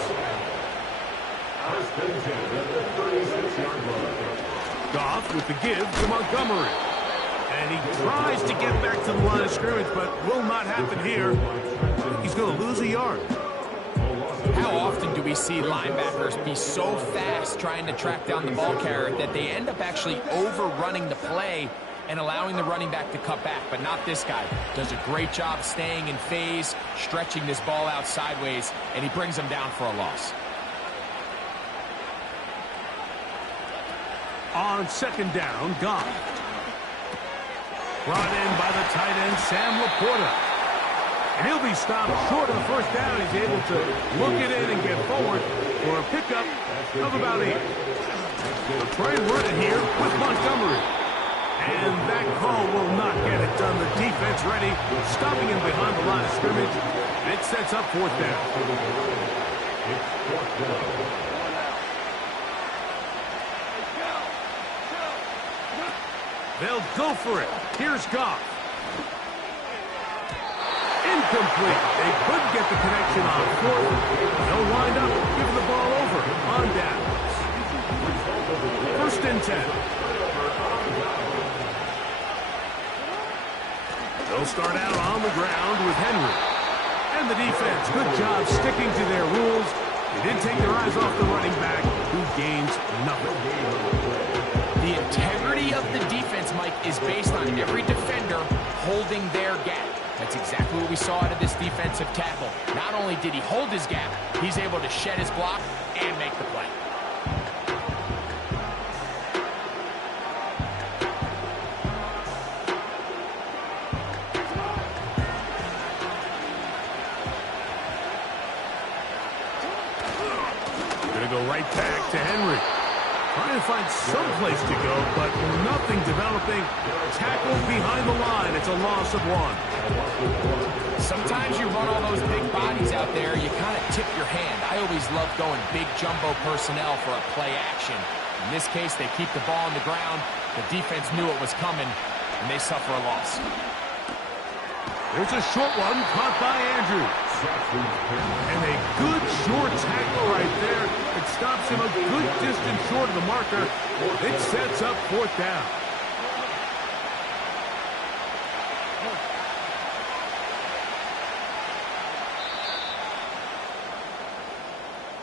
First and 10 at the 36-yard line. Goff with the give to Montgomery. And he tries to get back to the line of scrimmage, but will not happen here. He's going to lose a yard. How often do we see linebackers be so fast trying to track down the ball carrier that they end up actually overrunning the play and allowing the running back to cut back? But not this guy. Does a great job staying in phase, stretching this ball out sideways, and he brings him down for a loss. On 2nd down, Goff. Brought in by the tight end, Sam Laporta. And he'll be stopped short of the first down. He's able to look it in and get forward for a pickup of about 8. They'll try and run it here with Montgomery. And that call will not get it done. The defense ready, stopping him behind the line of scrimmage. It sets up 4th down. They'll go for it. Here's Goff. Incomplete. They couldn't get the connection on 4th. They'll wind up giving the ball over on downs. 1st and 10. They'll start out on the ground with Henry. And the defense, good job sticking to their rules. They didn't take their eyes off the running back, who gains nothing. The integrity of the defense, Mike, is based on every defender holding their gap. That's exactly what we saw out of this defensive tackle. Not only did he hold his gap, he's able to shed his block and make the play. Gonna go right back to Henry. Trying to find some place to go, but nothing developing. Tackled behind the line. It's a loss of 1. Sometimes you run all those big bodies out there, you kind of tip your hand. I always love going big jumbo personnel for a play action. In this case, they keep the ball on the ground. The defense knew it was coming, and they suffer a loss. There's a short one caught by Andrews. And a good short tackle right there. It stops him a good distance short of the marker. It sets up 4th down.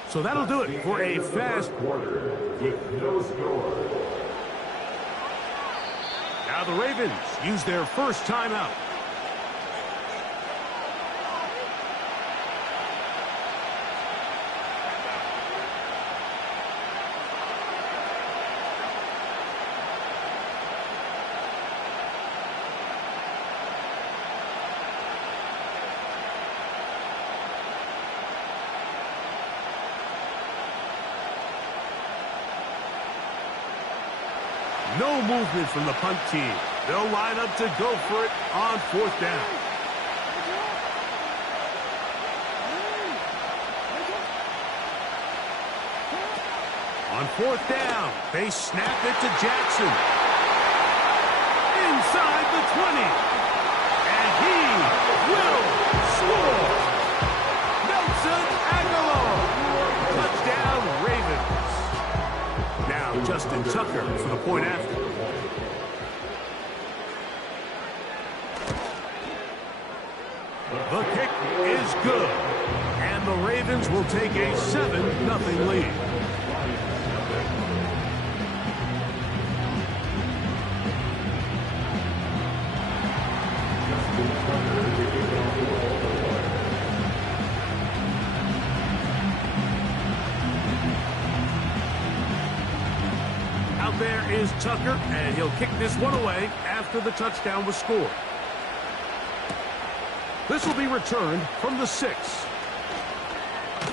So that'll do it for a fast quarter with no score. Now the Ravens use their first timeout. No movement from the punt team. They'll line up to go for it on 4th down. On 4th down, they snap it to Jackson. Inside the 20. And he will score. Nelson Aguilar. Touchdown, Ravens. Now Justin Tucker for the point after. The kick is good. And the Ravens will take a 7-0 lead. Out there is Tucker, and he'll kick this one away after the touchdown was scored. This will be returned from the 6.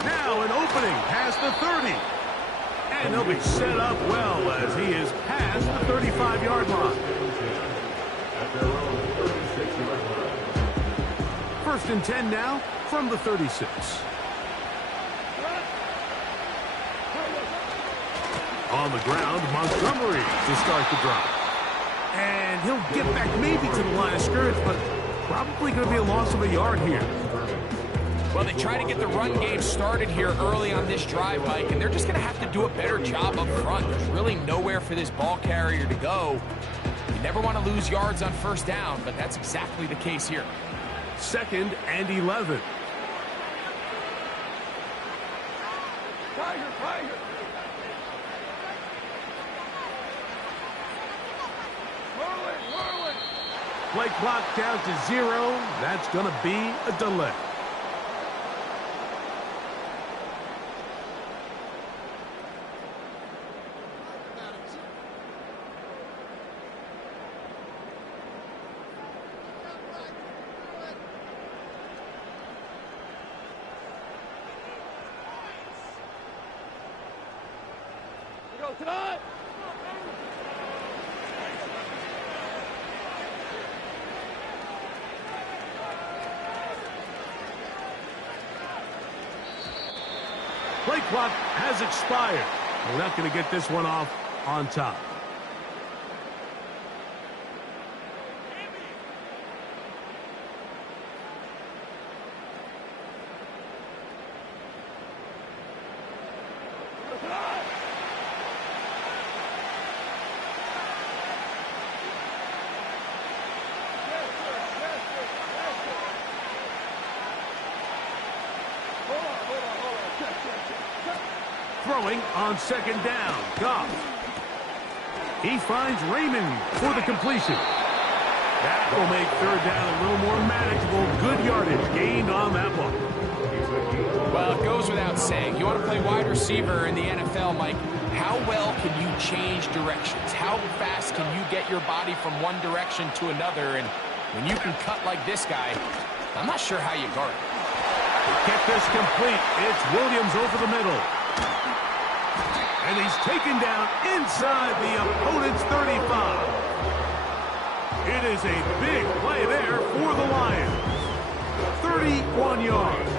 Now an opening past the 30. And he'll be set up well as he is past the 35-yard line. First and 10 now from the 36. On the ground, Montgomery to start the drive. And he'll get back maybe to the line of scrimmage, but probably going to be a loss of a yard here. Well, they try to get the run game started here early on this drive, Mike, and they're just going to have to do a better job up front. There's really nowhere for this ball carrier to go. You never want to lose yards on first down, but that's exactly the case here. 2nd and 11. Tiger. Whirling. Play clock down to 0. That's going to be a delay. Play clock has expired. We're not going to get this one off on top. Throwing on second down. Goff. He finds Raymond for the completion. That will make third down a little more manageable. Good yardage gained on that one. Well, it goes without saying. You want to play wide receiver in the NFL, Mike. How well can you change directions? How fast can you get your body from one direction to another? And when you can cut like this guy, I'm not sure how you guard it. Get this complete. It's Williams over the middle. And he's taken down inside the opponent's 35. It is a big play there for the Lions. 31 yards.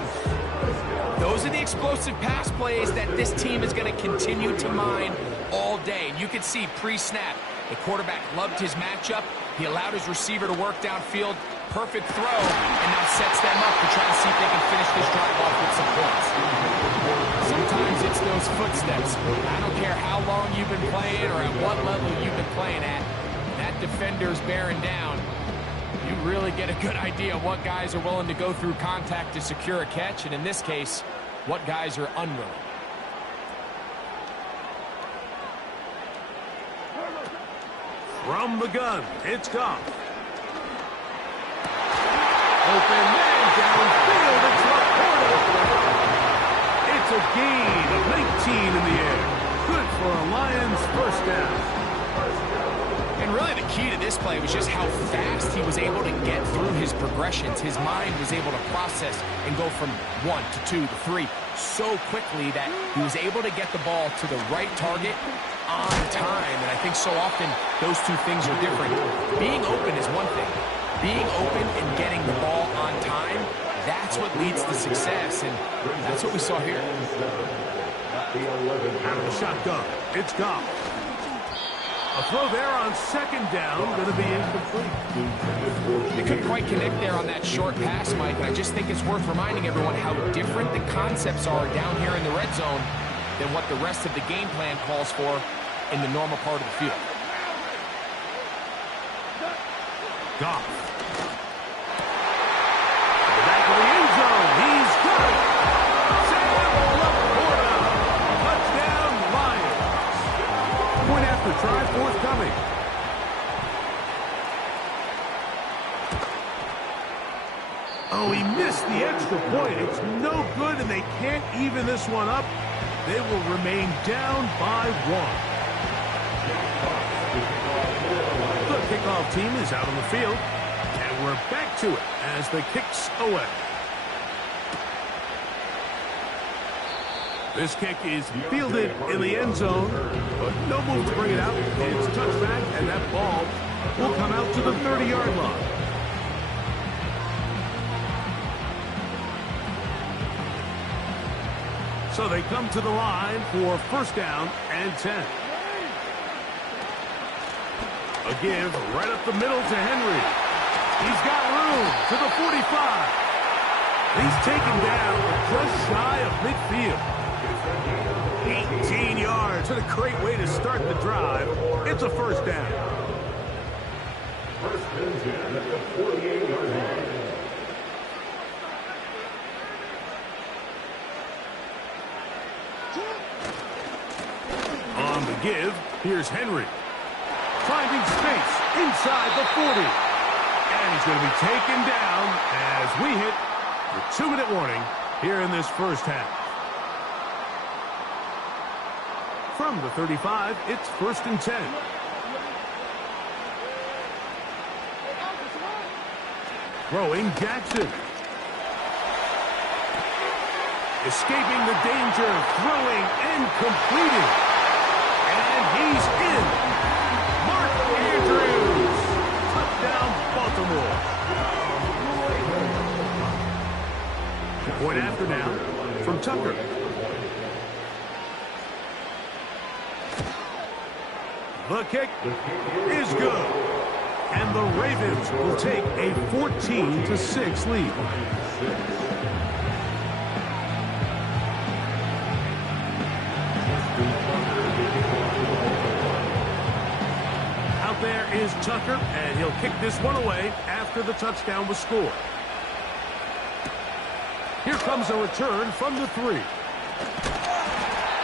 Those are the explosive pass plays that this team is going to continue to mine all day. And you can see pre-snap, the quarterback loved his matchup. He allowed his receiver to work downfield. Perfect throw, and now sets them up to try to see if they can finish this drive off with some points. Sometimes it's those footsteps. I don't care how long you've been playing or at what level you've been playing at. That defender's bearing down. You really get a good idea of what guys are willing to go through contact to secure a catch, and in this case, what guys are unwilling. From the gun, it's Goff. Open man downfield. It's Laporta. It's a gain of 19 in the air. Good for a Lions first down. And really the key to this play was just how fast he was able to get through his progressions. His mind was able to process and go from 1 to 2 to 3 so quickly that he was able to get the ball to the right target on time. And I think so often those two things are different. Being open is one thing. Being open and getting the ball on time, that's what leads to success, and that's what we saw here. Out of the shotgun, it's Goff. A throw there on second down, going to be incomplete. They couldn't quite connect there on that short pass, Mike, and I just think it's worth reminding everyone how different the concepts are down here in the red zone than what the rest of the game plan calls for in the normal part of the field. Goff. Back of the end zone. He's got it. Sam Laporta. Touchdown, Lions. Point after try forthcoming. Oh, he missed the extra point. It's no good, and they can't even this one up. They will remain down by 1. The kickoff team is out on the field, and we're back to it as the kick's away. This kick is fielded in the end zone, but no move to bring it out. It's touchback, and that ball will come out to the 30-yard line. So they come to the line for first down and 10. A give right up the middle to Henry. He's got room to the 45. He's taken down just shy of midfield. 18 yards. What a great way to start the drive. It's a first down. First and 10 at the 48-yard line. On the give, here's Henry. Finding space inside the 40. And he's going to be taken down as we hit the 2-minute warning here in this first half. From the 35, it's first and 10. Throwing Jackson. Escaping the danger, throwing and completing. And He's in. Mark Andrews. Touchdown, Baltimore. Point after now from Tucker. The kick is good. And the Ravens will take a 14-6 lead. Out there is Tucker, and he'll kick this one away after the touchdown was scored. Here comes a return from the 3.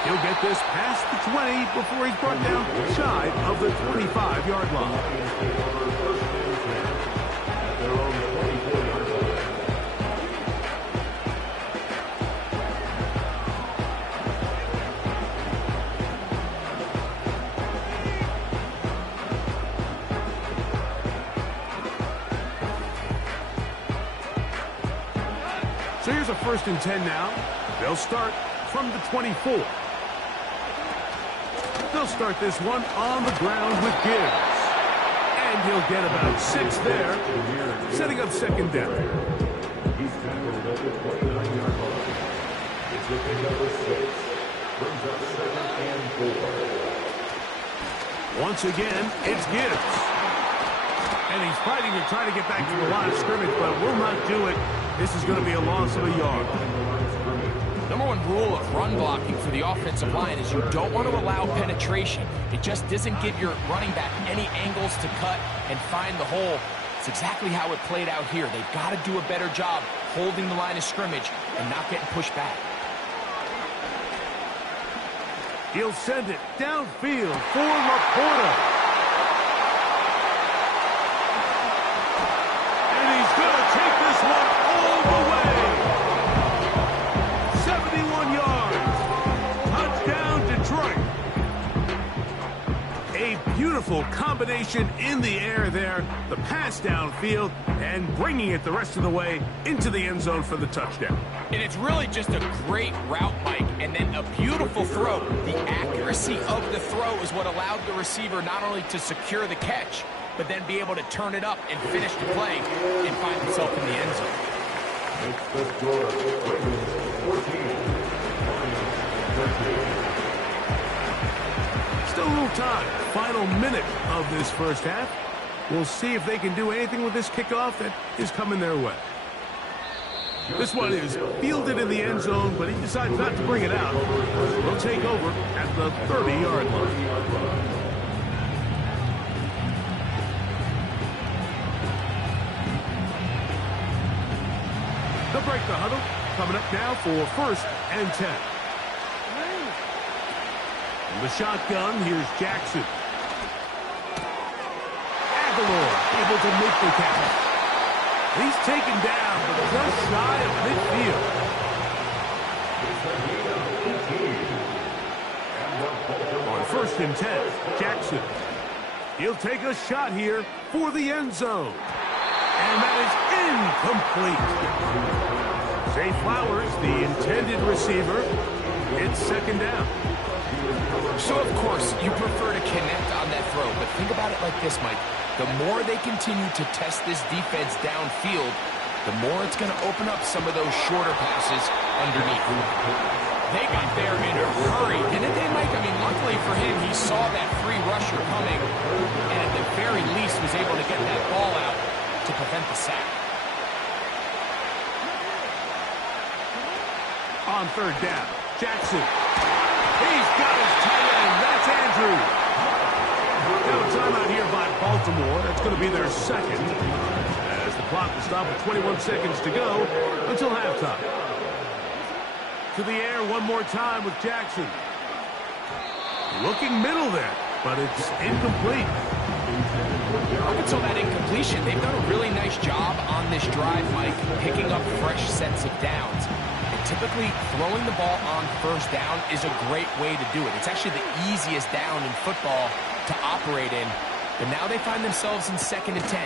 He'll get this past the 20 before he's brought down shy of the 25-yard line. So here's a 1st and 10 now. They'll start from the 24. They'll start this one on the ground with Gibbs. And he'll get about 6 there, setting up 2nd down. He's tackled at the 29-yard line. It's the pick number 6. Brings up 2nd and 4. Once again, it's Gibbs. And he's fighting to try to get back to the line of scrimmage, but will not do it. This is going to be a loss of a yard. Number 1 rule of run blocking for the offensive line is you don't want to allow penetration. It just doesn't give your running back any angles to cut and find the hole. It's exactly how it played out here. They've got to do a better job holding the line of scrimmage and not getting pushed back. He'll send it downfield for Laporta. And he's going to take this one all the way. 71 yards. Touchdown, Detroit. A beautiful combination in the air there. The pass downfield and bringing it the rest of the way into the end zone for the touchdown. And it's really just a great route, Mike, and then a beautiful throw. The accuracy of the throw is what allowed the receiver not only to secure the catch, but then be able to turn it up and finish the play and find himself in the end zone. It's the score. 14. Still a little time. Final minute of this first half. We'll see if they can do anything with this kickoff that is coming their way. This one is fielded in the end zone, but he decides not to bring it out. We'll take over at the 30-yard line. They'll break the huddle. Coming up now for 1st and 10. In the shotgun, here's Jackson. Aguilar able to make the catch. He's taken down, but just shy of midfield. On 1st and 10, Jackson. He'll take a shot here for the end zone. And that is incomplete. Zay Flowers, the intended receiver. It's 2nd down. So, of course, you prefer to connect on that throw, but think about it like this, Mike. The more they continue to test this defense downfield, the more it's going to open up some of those shorter passes underneath. They got there in a hurry, didn't they, Mike? I mean, luckily for him, he saw that free rusher coming, and at the very least was able to get that ball out to prevent the sack. On 3rd down, Jackson. He's got his tight end. That's Andrews. Now a timeout here by Baltimore. That's going to be their 2nd. As the clock will stop with 21 seconds to go until halftime. To the air one more time with Jackson. Looking middle there, but it's incomplete. Up until that incompletion, they've done a really nice job on this drive, Mike, picking up fresh sets of downs. And typically, throwing the ball on 1st down is a great way to do it. It's actually the easiest down in football to operate in. But now they find themselves in 2nd and 10.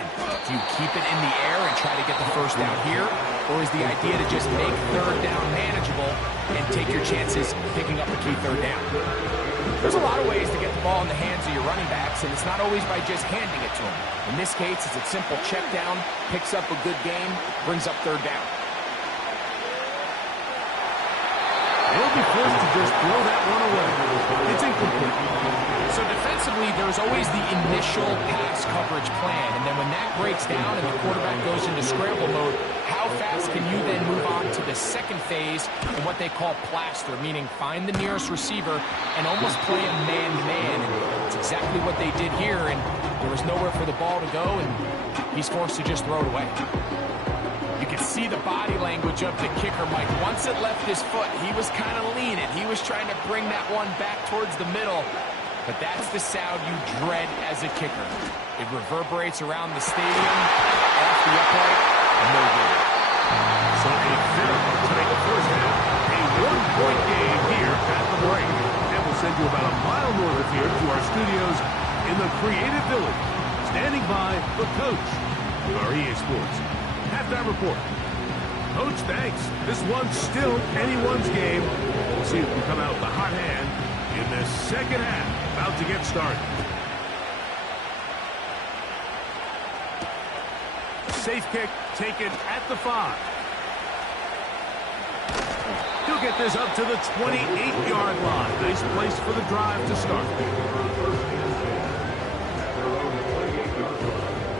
Do you keep it in the air and try to get the 1st down here? Or is the idea to just make 3rd down manageable and take your chances picking up a key 3rd down? There's a lot of ways to get the ball in the hands of your running backs, and it's not always by just handing it to them. In this case, it's a simple check down, picks up a good game, brings up third down. He'll be forced to just throw that one away. It's incomplete. So defensively, there's always the initial pass coverage plan, and then when that breaks down and the quarterback goes into scramble mode, how fast can you then move on to the second phase in what they call plaster, meaning find the nearest receiver and almost play a man-to-man. And it's exactly what they did here, and there was nowhere for the ball to go, and he's forced to just throw it away. You can see the body language of the kicker, Mike. Once it left his foot, he was kind of leaning. He was trying to bring that one back towards the middle. But that's the sound you dread as a kicker. It reverberates around the stadium, off the upright, no good. So a very tight first half. A one-point game here at the break. And we'll send you about a mile north of here to our studios in the Creative Village. Standing by the coach of our EA Sports Halftime Report. Coach, thanks. This one's still anyone's game. We'll see if we come out with a hot hand in the second half. About to get started. Safe kick taken at the 5. He'll get this up to the 28-yard line. Nice place for the drive to start.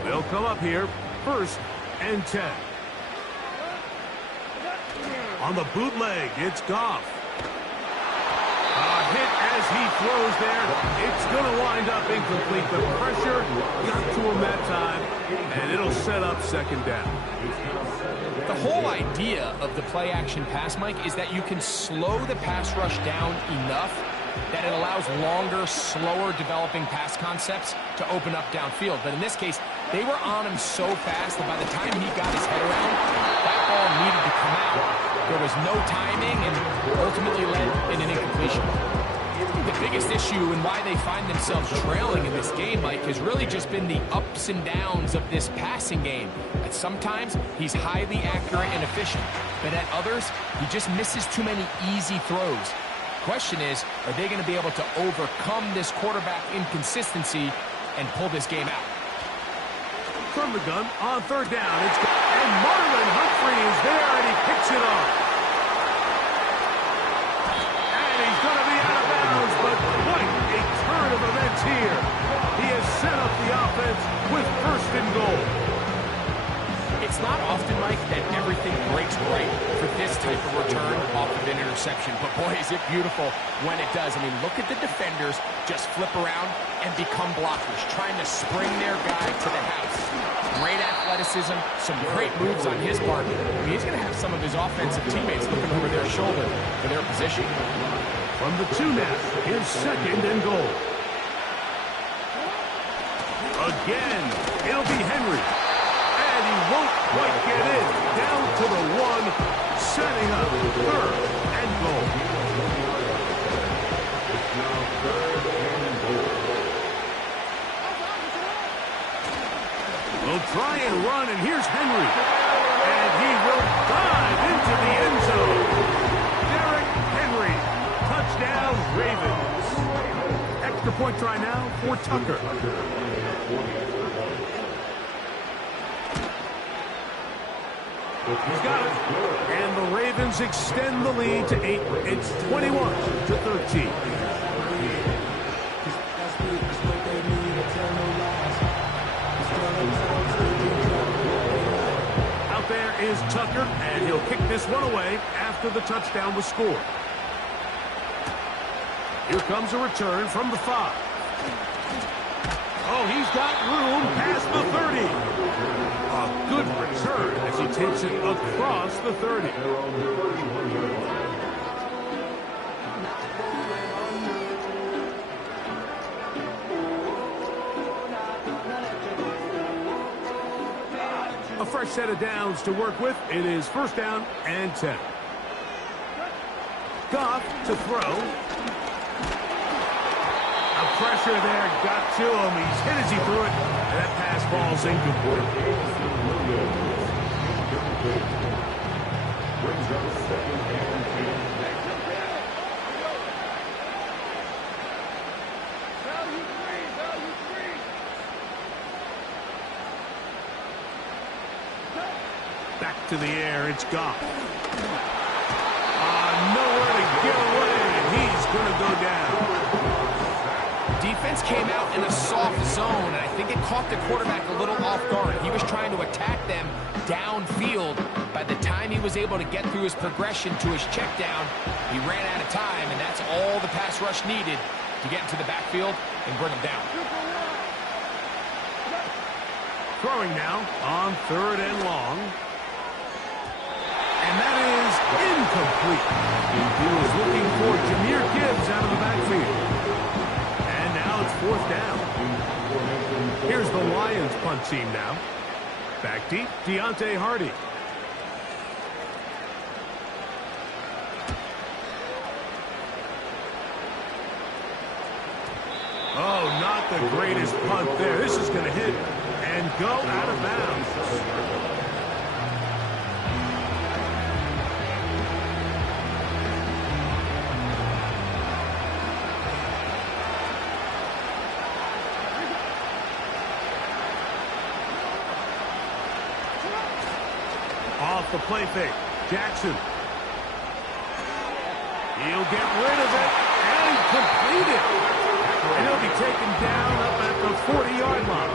They'll come up here, 1st and 10. On the bootleg, it's Goff. Hit as he throws there. It's going to wind up incomplete. The pressure got to him that time, and it'll set up second down. The whole idea of the play-action pass, Mike, is that you can slow the pass rush down enough that it allows longer, slower developing pass concepts to open up downfield. But in this case, they were on him so fast that by the time he got his head around, that ball needed to come out. There was no timing and ultimately led in an incompletion. The biggest issue and why they find themselves trailing in this game, Mike, has really just been the ups and downs of this passing game. At sometimes, he's highly accurate and efficient, but at others, he just misses too many easy throws. Question is, are they going to be able to overcome this quarterback inconsistency and pull this game out? From the gun, on third down, and Marlon Humphrey is there, and he picks it off. And he's going to be out of bounds, but quite a turn of events here. He has set up the offense with 1st and goal. It's not often, Mike, that everything breaks right for this type of return off of an interception. But boy, is it beautiful when it does. I mean, look at the defenders just flip around and become blockers, trying to spring their guy to the house. Great athleticism, some great moves on his part. I mean, he's going to have some of his offensive teammates looking over their shoulder for their position. From the 2 now, here's 2nd and goal. Again, it'll be Henry. And he won't quite get in. Down to the 1, setting up 3rd and goal. They'll try and run, and here's Henry. And he will dive into the end zone. Derrick Henry, touchdown Ravens. Extra point try now for Tucker. He's got it. And the Ravens extend the lead to 8. It's 21-13. Out there is Tucker, and he'll kick this one away after the touchdown was scored. Here comes a return from the 5. Oh, he's got room past the 30. A good return as he takes it across the 30. A fresh set of downs to work with. It is 1st down and 10. Goff to throw. Pressure there got to him. He's hit as he threw it. And that pass ball's incomplete. Back to the air, it's Goff. Nowhere to get away, and he's going to go down. Defense came out in a soft zone, and I think it caught the quarterback a little off guard. He was trying to attack them downfield. By the time he was able to get through his progression to his check down, he ran out of time, and that's all the pass rush needed to get into the backfield and bring him down. Throwing now on 3rd and long. And that is incomplete. He was looking for Jahmyr Gibbs out of the backfield. And now it's 4th down. Here's the Lions punt team now. Back deep, Deontay Hardy. Oh, not the greatest punt there. This is going to hit and go out of bounds. Off the play fake. Jackson. He'll get rid of it and complete it. And he'll be taken down up at the 40-yard line.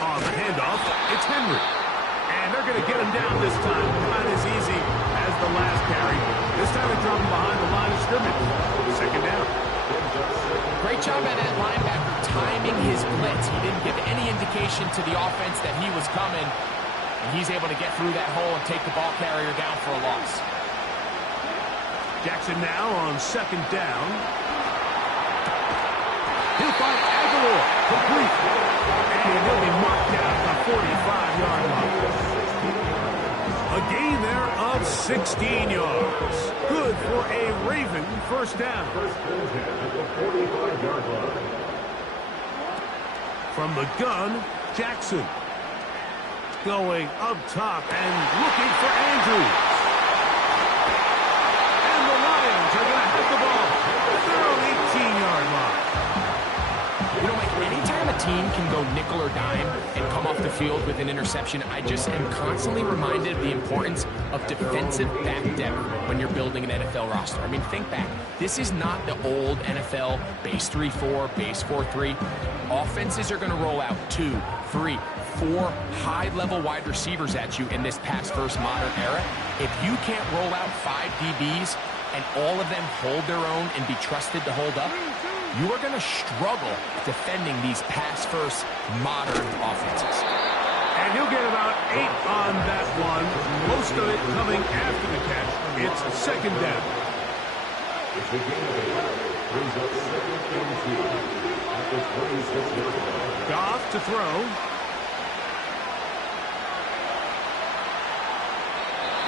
On the handoff, it's Henry. And they're going to get him down this time. Not as easy as the last carry. This time they drop him behind the line of scrimmage. 2nd down. Great job by that linebacker timing his blitz. He didn't give any indication to the offense that he was coming. And he's able to get through that hole and take the ball carrier down for a loss. Jackson now on 2nd down. He'll find Aguilar. Complete. And he'll be marked down at the 45-yard line. A gain there of 16 yards. Good for a Raven 1st down. From the gun, Jackson. Going up top and looking for Andrews. And the Lions are going to have the ball at their own 18-yard line. You know, Mike, anytime a team can go nickel or dime and come off the field with an interception, I just am constantly reminded of the importance of defensive back depth when you're building an NFL roster. I mean, think back. This is not the old NFL base 3-4, base 4-3. Offenses are going to roll out 2, 3, 4 high-level wide receivers at you in this pass-first modern era. If you can't roll out 5 DBs and all of them hold their own and be trusted to hold up, you are going to struggle defending these pass-first modern offenses. And he'll get about 8 on that one, most of it coming after the catch. It's 2nd down. Goff to throw.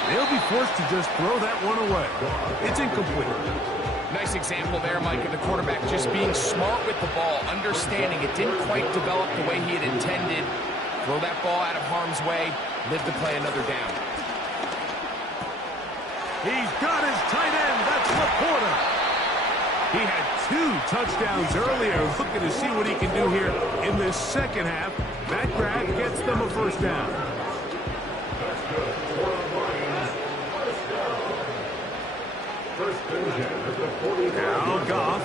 They'll be forced to just throw that one away. It's incomplete. Nice example there, Mike, of the quarterback just being smart with the ball, understanding it didn't quite develop the way he had intended. Throw that ball out of harm's way, live to play another down. He's got his tight end. That's Laporta. He had 2 touchdowns earlier. Looking to see what he can do here in this 2nd half. That grab gets them a 1st down. Now Goff.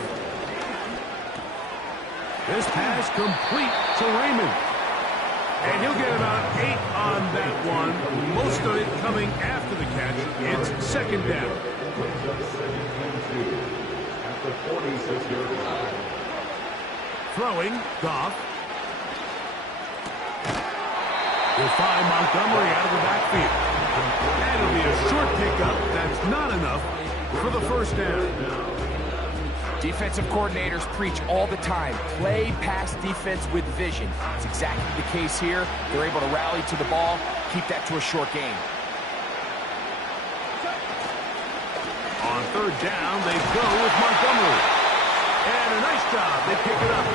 This pass complete to Raymond. And he'll get about 8 on that one. Most of it coming after the catch. It's 2nd down. Throwing, Goff. He'll find Montgomery out of the backfield. And it'll be a short pickup. That's not enough for the 1st down. Defensive coordinators preach all the time, play pass defense with vision. It's exactly the case here. They're able to rally to the ball, keep that to a short gain. On 3rd down, they go with Montgomery. And a nice job. They pick it up.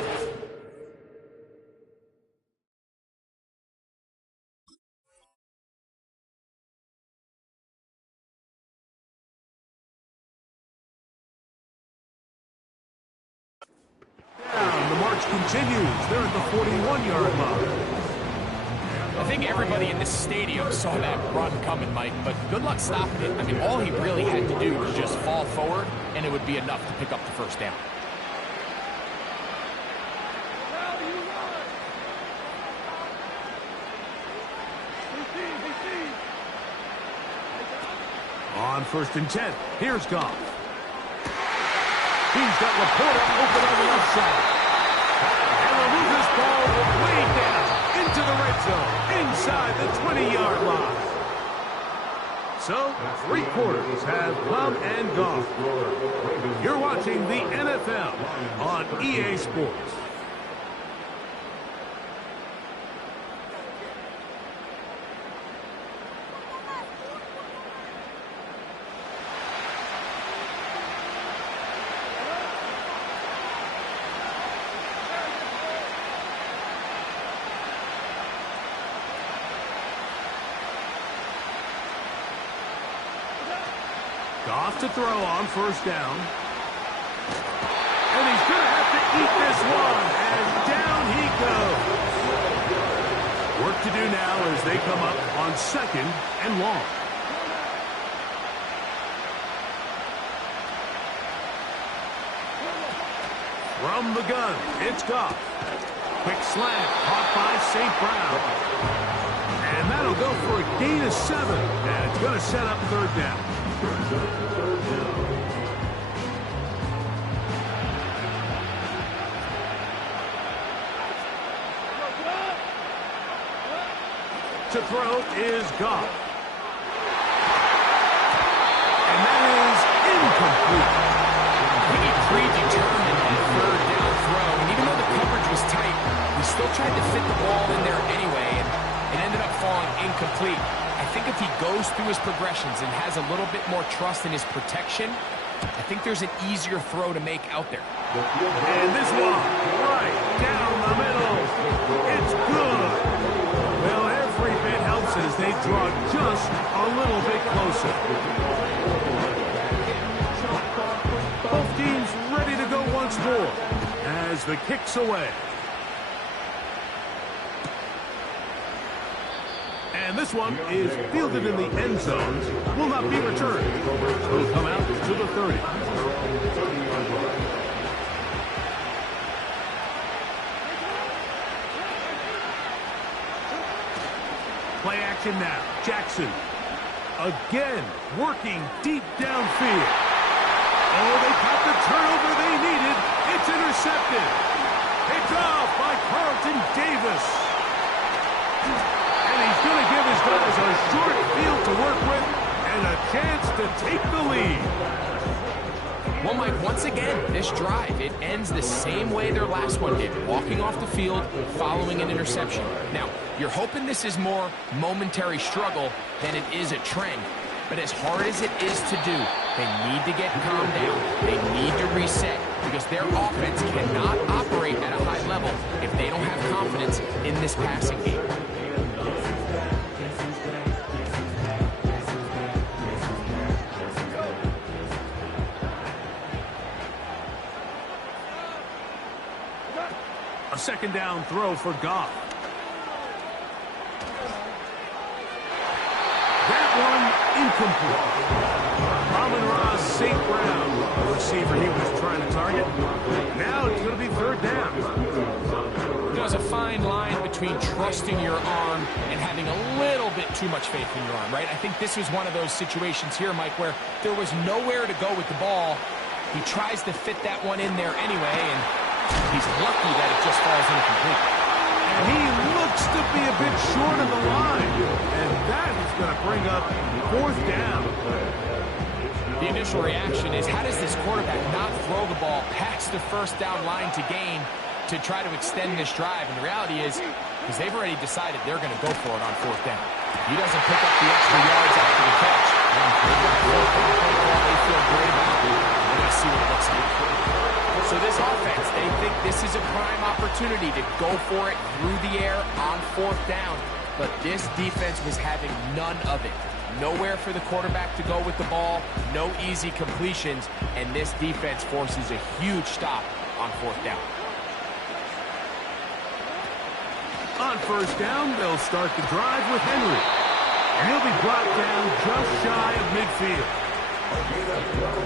march continues. They're at the 41-yard line. I think everybody in the stadium saw that run coming, Mike, but good luck stopping it. I mean, all he really had to do was just fall forward, and it would be enough to pick up the first down. On 1st and 10, here's Goff. He's got Laporta open on the left side. And they'll move this ball way down into the red zone, inside the 20-yard line. So, 3 quarters have come and gone. You're watching the NFL on EA Sports. Goff to throw on 1st down. And he's going to have to eat this one as down he goes. Work to do now as they come up on 2nd and long. From the gun, it's Goff. Quick slant, caught by St. Brown. And that'll go for a gain of 7. And it's going to set up 3rd down. To throw is Goff. And that is incomplete. He predetermined that 3rd down throw, and even though the coverage was tight, he still tried to fit the ball in there anyway, and it ended up falling incomplete. I think if he goes through his progressions and has a little bit more trust in his protection, I think there's an easier throw to make out there. And this one, right down the middle. It's good. Well, every bit helps as they draw just a little bit closer. Both teams ready to go once more as the kick's away. And this one is fielded in the end zone. Will not be returned. Will come out to the 30. Play action now. Jackson. Again, working deep downfield. Oh, they caught the turnover they needed. It's intercepted. Picked off by Carlton Davis. And he's going to give his guys a short field to work with and a chance to take the lead. Well, Mike, once again, this drive, it ends the same way their last one did, walking off the field, following an interception. Now, you're hoping this is more momentary struggle than it is a trend, but as hard as it is to do, they need to get calmed down. They need to reset because their offense cannot operate at a high level if they don't have confidence in this passing game. A 2nd down throw for Goff. That one incomplete. Amon-Ra St. Brown, the receiver he was trying to target. Now it's going to be 3rd down. There's a fine line between trusting your arm and having a little bit too much faith in your arm, right? I think this was one of those situations here, Mike, where there was nowhere to go with the ball. He tries to fit that one in there anyway, and he's lucky that it just falls incomplete. And he looks to be a bit short of the line. And that is going to bring up 4th down. The initial reaction is, how does this quarterback not throw the ball past the 1st down line to gain to try to extend this drive? And the reality is, because they've already decided they're going to go for it on 4th down. He doesn't pick up the extra yards after the catch. They've got 4th down play call they feel great about. We're going to see what it looks like. So this offense, they think this is a prime opportunity to go for it through the air on 4th down. But this defense was having none of it. Nowhere for the quarterback to go with the ball, no easy completions, and this defense forces a huge stop on 4th down. On first down, they'll start the drive with Henry. And he'll be brought down just shy of midfield.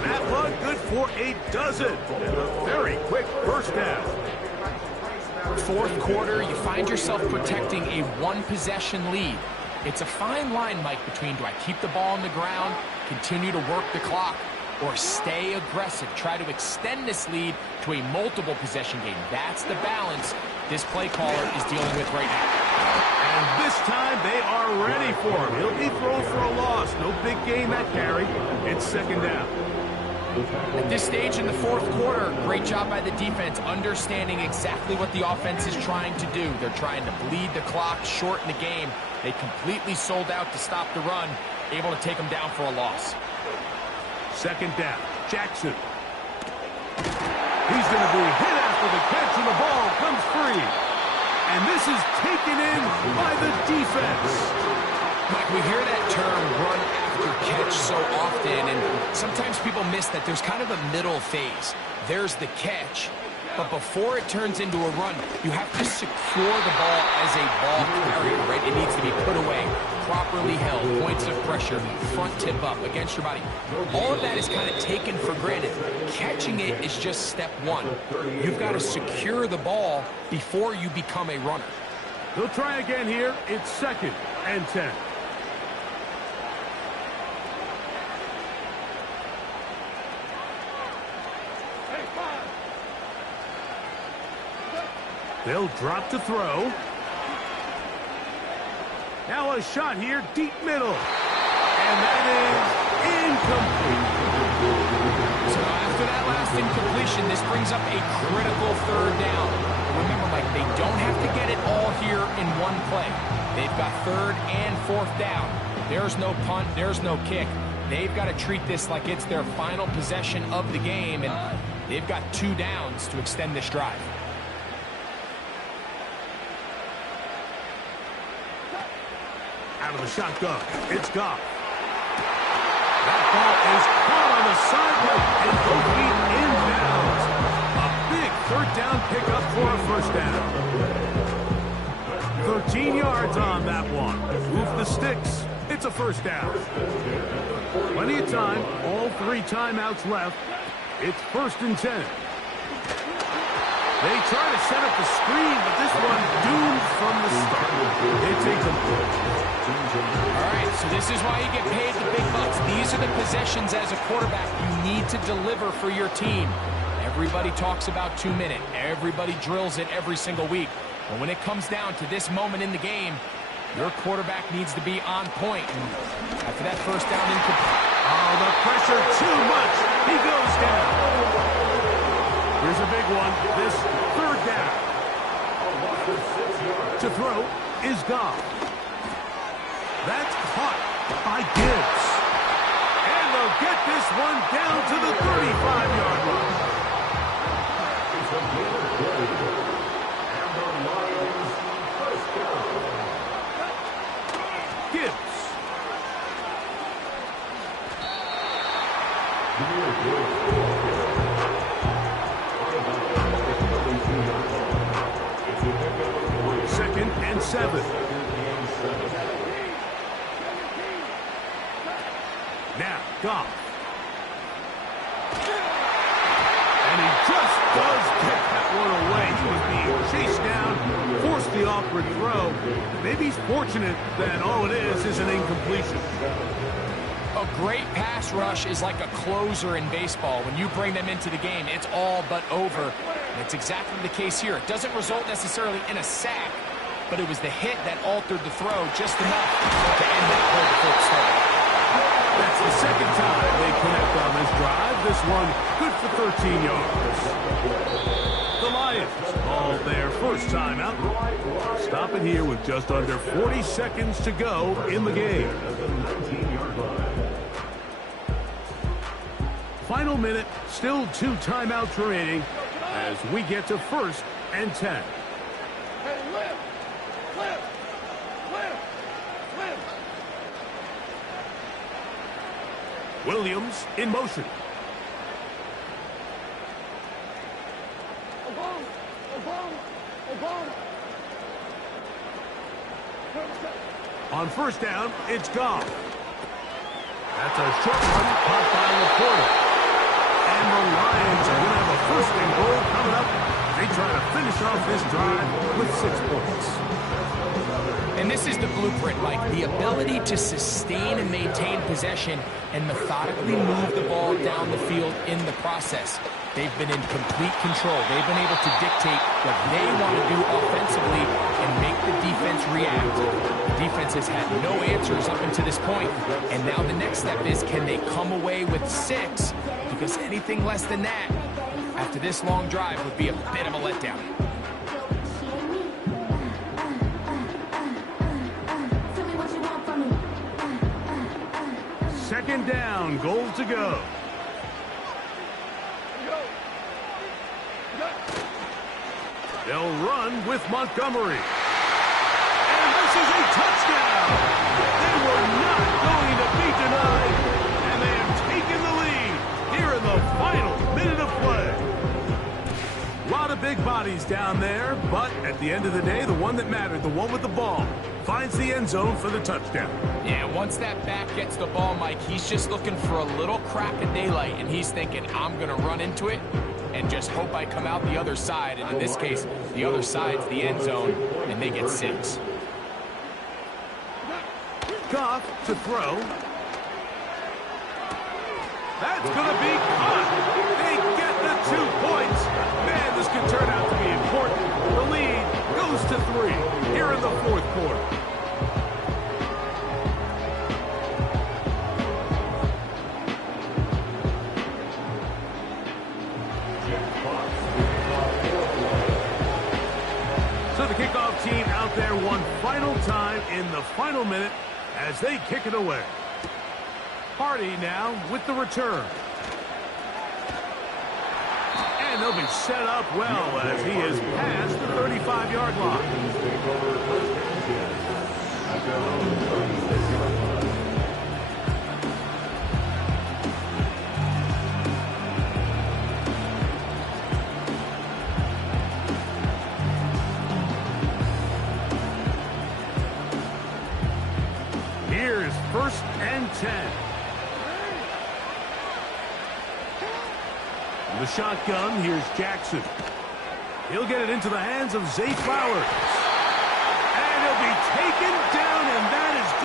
That one good for a dozen. And a very quick first down. Fourth quarter, you find yourself protecting a one-possession lead. It's a fine line, Mike, between do I keep the ball on the ground, continue to work the clock, or stay aggressive, try to extend this lead to a multiple possession game. That's the balance this play caller is dealing with right now. And this time they are ready for him. He'll be thrown for a loss. No big gain that carry. It's second down. At this stage in the fourth quarter, great job by the defense, understanding exactly what the offense is trying to do. They're trying to bleed the clock, shorten the game. They completely sold out to stop the run, able to take them down for a loss. Second down, Jackson. He's going to be hit after the catch, and the ball comes free. And this is taken in by the defense. Mike, we hear that term run after catch so often, and sometimes people miss that there's kind of a middle phase. There's the catch, but before it turns into a run, you have to secure the ball as a ball carrier, right? It needs to be put away, properly held, points of pressure, front tip up against your body. All of that is kind of taken for granted. Catching it is just step one. You've got to secure the ball before you become a runner. They'll try again here. It's second and 10. They'll drop to throw. Now a shot here, deep middle. And that is incomplete. So after that last incompletion, this brings up a critical third down. Remember, Mike, they don't have to get it all here in one play. They've got third and fourth down. There's no punt, there's no kick. They've got to treat this like it's their final possession of the game, and they've got 2 downs to extend this drive. Out of the shotgun, it's Goff. That ball is caught on the sideline and both feet inbounds. A big third down pickup for a first down. 13 yards on that one. Move the sticks. It's a first down. Plenty of time. All 3 timeouts left. It's first and 10. They try to set up the screen, but this one doomed from the start. It's incomplete. All right, so this is why you get paid the big bucks. These are the possessions as a quarterback you need to deliver for your team. Everybody talks about 2-minute. Everybody drills it every single week. But when it comes down to this moment in the game, your quarterback needs to be on point. And after that first down incomplete. Oh, the pressure too much. He goes down. Here's a big one. This third down. To throw is Goff. That's caught by Gibbs. And they'll get this one down to the 35-yard line. Gibbs. Second and 7. Now, Goff. And he just does get that one away. He was being chased down, forced the awkward throw. Maybe he's fortunate that all it is an incompletion. A great pass rush is like a closer in baseball. When you bring them into the game, it's all but over. And it's exactly the case here. It doesn't result necessarily in a sack, but it was the hit that altered the throw just enough to end that play before it started. That's the second time they connect on this drive. This one good for 13 yards. The Lions called their first time out. Stopping here with just under 40 seconds to go in the game. Final minute, still 2 timeouts remaining as we get to first and 10. Hey, lift! Lift! Lift! Lift! Williams in motion. Obama! Obama! Obama! On first down, it's Goff. That's a short one caught by Laporta. And the Lions are going to have a first and goal coming up. They try to finish off this drive with 6 points. And this is the blueprint, Mike. The ability to sustain and maintain possession and methodically move the ball down the field in the process. They've been in complete control. They've been able to dictate what they want to do offensively and make the defense react. The defense has had no answers up until this point. And now the next step is, can they come away with 6? Because anything less than that, after this long drive, would be a bit of a letdown. Second down, goal to go. They'll run with Montgomery. And this is a touchdown. They were not going to be denied. And they have taken the lead here in the final minute of play. A lot of big bodies down there, but at the end of the day, the one that mattered, the one with the ball, finds the end zone for the touchdown. Yeah, once that back gets the ball, Mike, he's just looking for a little crack of daylight, and he's thinking, I'm going to run into it and just hope I come out the other side. And in this case, the other side's the end zone, and they get 6. Goff to throw. That's going to be caught. They get the 2 points. Man, this could turn out to be important. The lead goes to 3 here in the 4th quarter. So the kickoff team out there one final time in the final minute as they kick it away. Hardy now with the return. And they'll be set up well as he is past the 35-yard line. Here's 1st and 10. The shotgun, here's Jackson. He'll get it into the hands of Zay Flowers. And he'll be taken down, and that